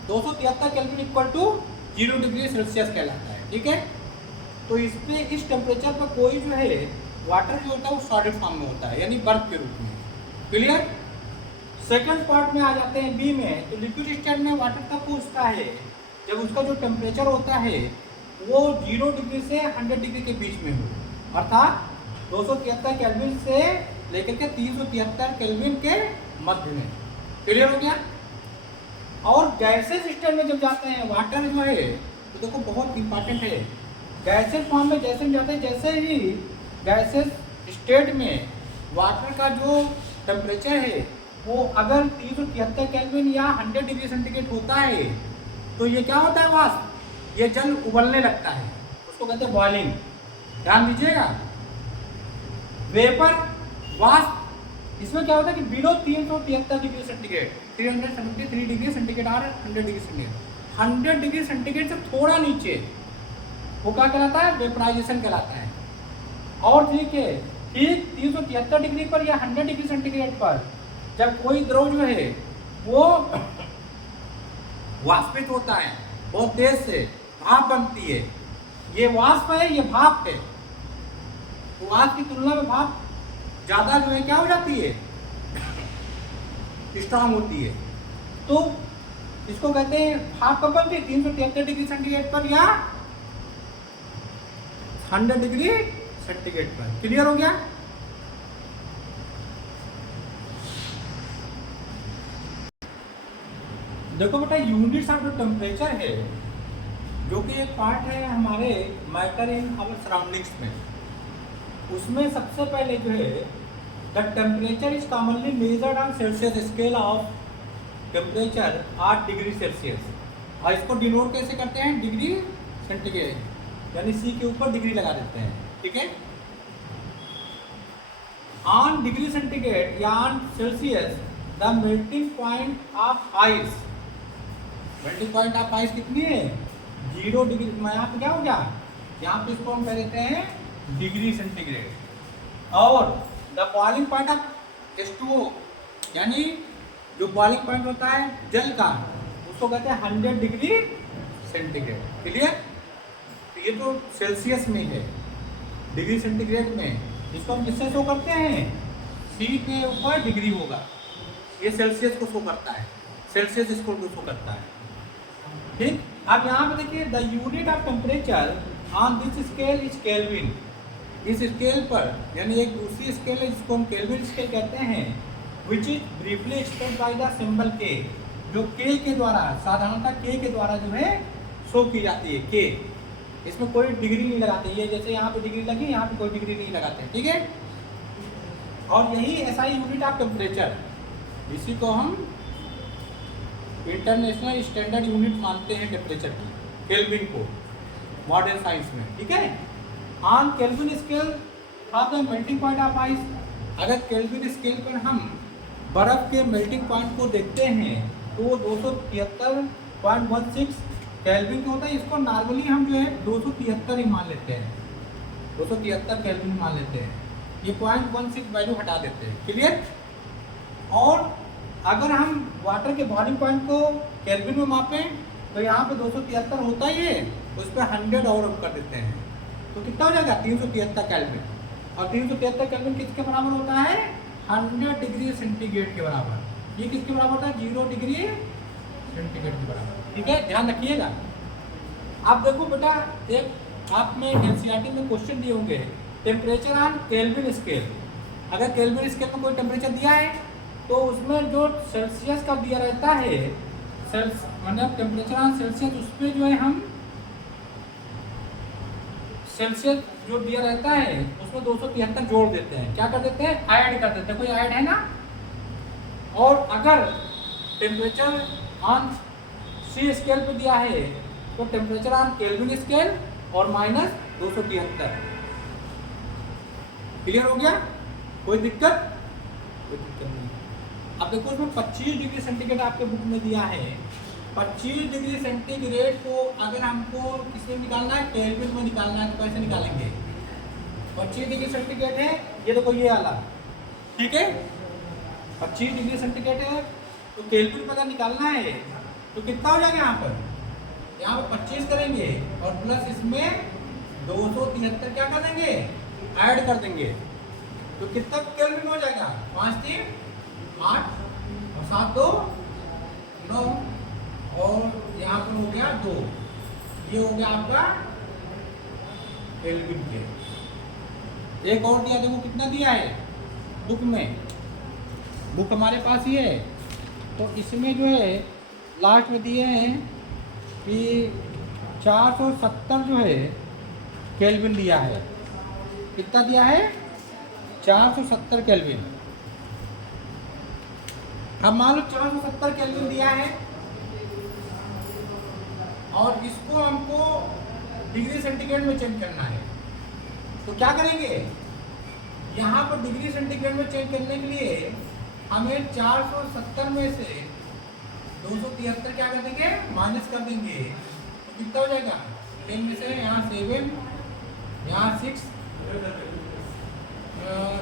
273 kelvin equal to 0 degree Celsius कहलाता है। ठीक है? तो इसमें इस टेम्परेचर पर कोई जो है वाटर जो होता है वो सॉलिड फॉर्म में होता है, यानी बर्फ के रूप में। क्लियर? सेकंड पार्ट में आ जाते हैं, बी में। तो लिक्विड स्टेट में वाटर तब पूछता है जब उसका जो टेम्परेचर होता है वो 0 डिग्री से 100 डिग्री के बीच में हो, अर्थात 273 केल्विन से लेकर के 373 केल्विन के मध्य में। क्लियर हो गया? और गैसेस स्टेट में जब जाते हैं वाटर जो है, तो देखो बहुत इंपॉर्टेंट है, गैसेस फॉर्म में जैसे हम जाते हैं, जैसे ही गैसेस स्टेट में वाटर का जो टेम्परेचर है वो अगर 373 केल्विन या 100 डिग्री सेंटीग्रेड होता है तो ये क्या होता है, वाष्प, ये जल उबलने लगता है, उसको कहते हैं बॉइलिंग। ध्यान दीजिएगा, वेपर वाष्प, इसमें क्या होता है कि below 373 degree centigrade, 373 degree centigrade और 100 डिग्री सेंटीग्रेड, 100 डिग्री सेंटीग्रेड से थोड़ा नीचे वो क्या कहलाता है, वेपराइजेशन कहलाता है। और ठीक है, ठीक 373 डिग्री पर या 100 डिग्री सेंटीग्रेड पर जब कोई द्रव जो है वो वाष्पित होता है बहुत तेज से, भाप बनती है, ये वाष्प है, ये भाप है, तो वाष्प की तुलना में भाप ज्यादा जो है क्या हो जाती है, स्ट्रांग होती है। तो इसको कहते हैं भाप कब बनती है, 373 डिग्री सेंटीग्रेड पर या 100 डिग्री सेंटीग्रेड पर। क्लियर हो गया? देखो बेटा, यूनिट्स ऑफ जो टेम्परेचर है, जो कि एक पार्ट है हमारे मैटर इन आवर सराउंडिंग्स में, उसमें सबसे पहले जो है the temperature is commonly measured on Celsius scale of temperature 8 degree Celsius, और इसको डिनोट कैसे करते हैं, डिग्री सेंटीग्रेड, यानी सी के ऊपर डिग्री लगा देते हैं। ठीक है, ऑन डिग्री सेंटीग्रेड या on Celsius the melting point of ice, melting point of ice कितनी है, 0 डिग्री, यहाँ पे क्या हो गया, यहाँ पे इसको हम कह देते हैं डिग्री सेंटीग्रेड। और the boiling point of H2O, यानी जो बॉइलिंग पॉइंट होता है जल का, उसको कहते हैं 100 डिग्री सेंटीग्रेड। क्लियर? तो ये तो सेल्सियस में है, डिग्री सेंटीग्रेड में, इसको हम किससे शो करते हैं, सी के ऊपर डिग्री होगा, ये सेल्सियस को शो करता है, सेल्सियस इसको शो करता है। ठीक, अब यहाँ पे देखिए, the unit of temperature on this scale is kelvin, इस स्केल पर, यानी एक दूसरी स्केल है जिसको हम केल्विन स्केल कहते हैं, which is briefly expressed by the symbol के, जो के द्वारा, साधारणतः के द्वारा जो है शो की जाती है, के, इसमें कोई डिग्री नहीं लगाते, ये जैसे यहाँ पे डिग्री लगी, यहाँ पे कोई डिग्री नहीं लगाते। ठीक है, और यही SI यूनिट ऑफ टेम्परेचर, इसी को हम इंटरनेशनल स्टैंडर्ड यूनिट मानते हैं टेम्परेचर की, केल्विन को, मॉडर्न साइंस में। ठीक है, on kelvin scale of the melting point of ice, अगर केल्विन स्केल पर हम बर्फ के मेल्टिंग पॉइंट को देखते हैं तो वो 273.16 केल्विन का होता है। इसको नॉर्मली हम जो है 273 ही मान लेते हैं, 273 केल्विन मान लेते हैं, ये 0.16 वैल्यू हटा देते हैं। क्लियर? और अगर हम वाटर के बॉइलिंग पॉइंट को केल्विन में मापें तो यहाँ पे 273 होता ही है, उस पर 100 और हम कर देते हैं, तो कितना हो जाएगा, 373 केल्विन। और 373 केल्विन किसके बराबर होता है, 100 डिग्री सेंटीग्रेड के बराबर। ये किसके बराबर होता है, 0 डिग्री सेंटीग्रेड के बराबर। ठीक है, ध्यान रखिएगा। आप देखो बेटा, एक आप में NCERT में क्वेश्चन दिए होंगे, टेम्परेचर ऑन केल्विन स्केल, अगर केल्विन स्केल में कोई टेम्परेचर दिया है तो उसमें जो सेल्सियस का दिया रहता है, मतलब टेम्परेचर ऑन सेल्सियस, उसमें जो है हम सेल्सियस जो दिया रहता है उसमें 273 जोड़ देते हैं, क्या कर देते हैं, ऐड कर देते हैं, कोई ऐड है ना। और अगर टेम्परेचर ऑन सी स्केल पे दिया है तो टेम्परेचर ऑन केल्विन स्केल और माइनस 273। क्लियर हो गया? कोई दिक्कत? कोई दिक्कत नहीं। अब देखो इसमें 25 डिग्री सेंटीग्रेड आपके बुक में दिया है, 25 डिग्री सेंटीग्रेड को अगर हमको किसमें निकालना है, केल्विन में निकालना है, तो कैसे निकालेंगे, 25 डिग्री सेंटीग्रेड है, ये देखो ये वाला, ठीक है, 25 डिग्री सेंटीग्रेड है, तो केल्विन में अगर निकालना है तो कितना हो जाएगा, यहाँ पर 25 करेंगे और प्लस इसमें 273 क्या कर देंगे, ऐड कर देंगे, तो कितना केल्विन हो जाएगा, 5 3 8 और 7 2 9 और यहाँ पर हो गया 2, ये हो गया आपका केल्विन के। एक और दिया, देखो कितना दिया है बुक में, बुक हमारे पास ही है, तो इसमें जो है लास्ट में दिए हैं कि 470 जो है केल्विन दिया है। कितना दिया है? 470 केल्विन। अब मान लो 470 केल्विन दिया है और इसको हमको डिग्री सेंटीग्रेड में चेंज करना है, तो क्या करेंगे? यहाँ पर डिग्री सेंटीग्रेड में चेंज करने के लिए हमें 470 में से 273 क्या कर देंगे? माइनस कर देंगे। तो कितना हो जाएगा? 10 में से यहाँ 7, यहाँ 6,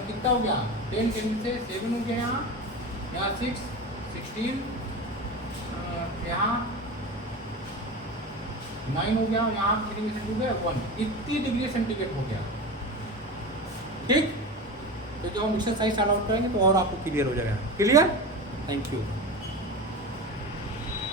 कितना हो गया? 10 में से 7 हो गया, यहाँ 6, 16, यहाँ 9 हो गया, यहाँ 3 में से 2 गया 1, 80 डिग्री सेंटीग्रेड हो गया। ठीक, तो जब हम एक्सरसाइज स्टार्ट आउट करेंगे तो और आपको क्लियर हो जाएगा। क्लियर? Thank you.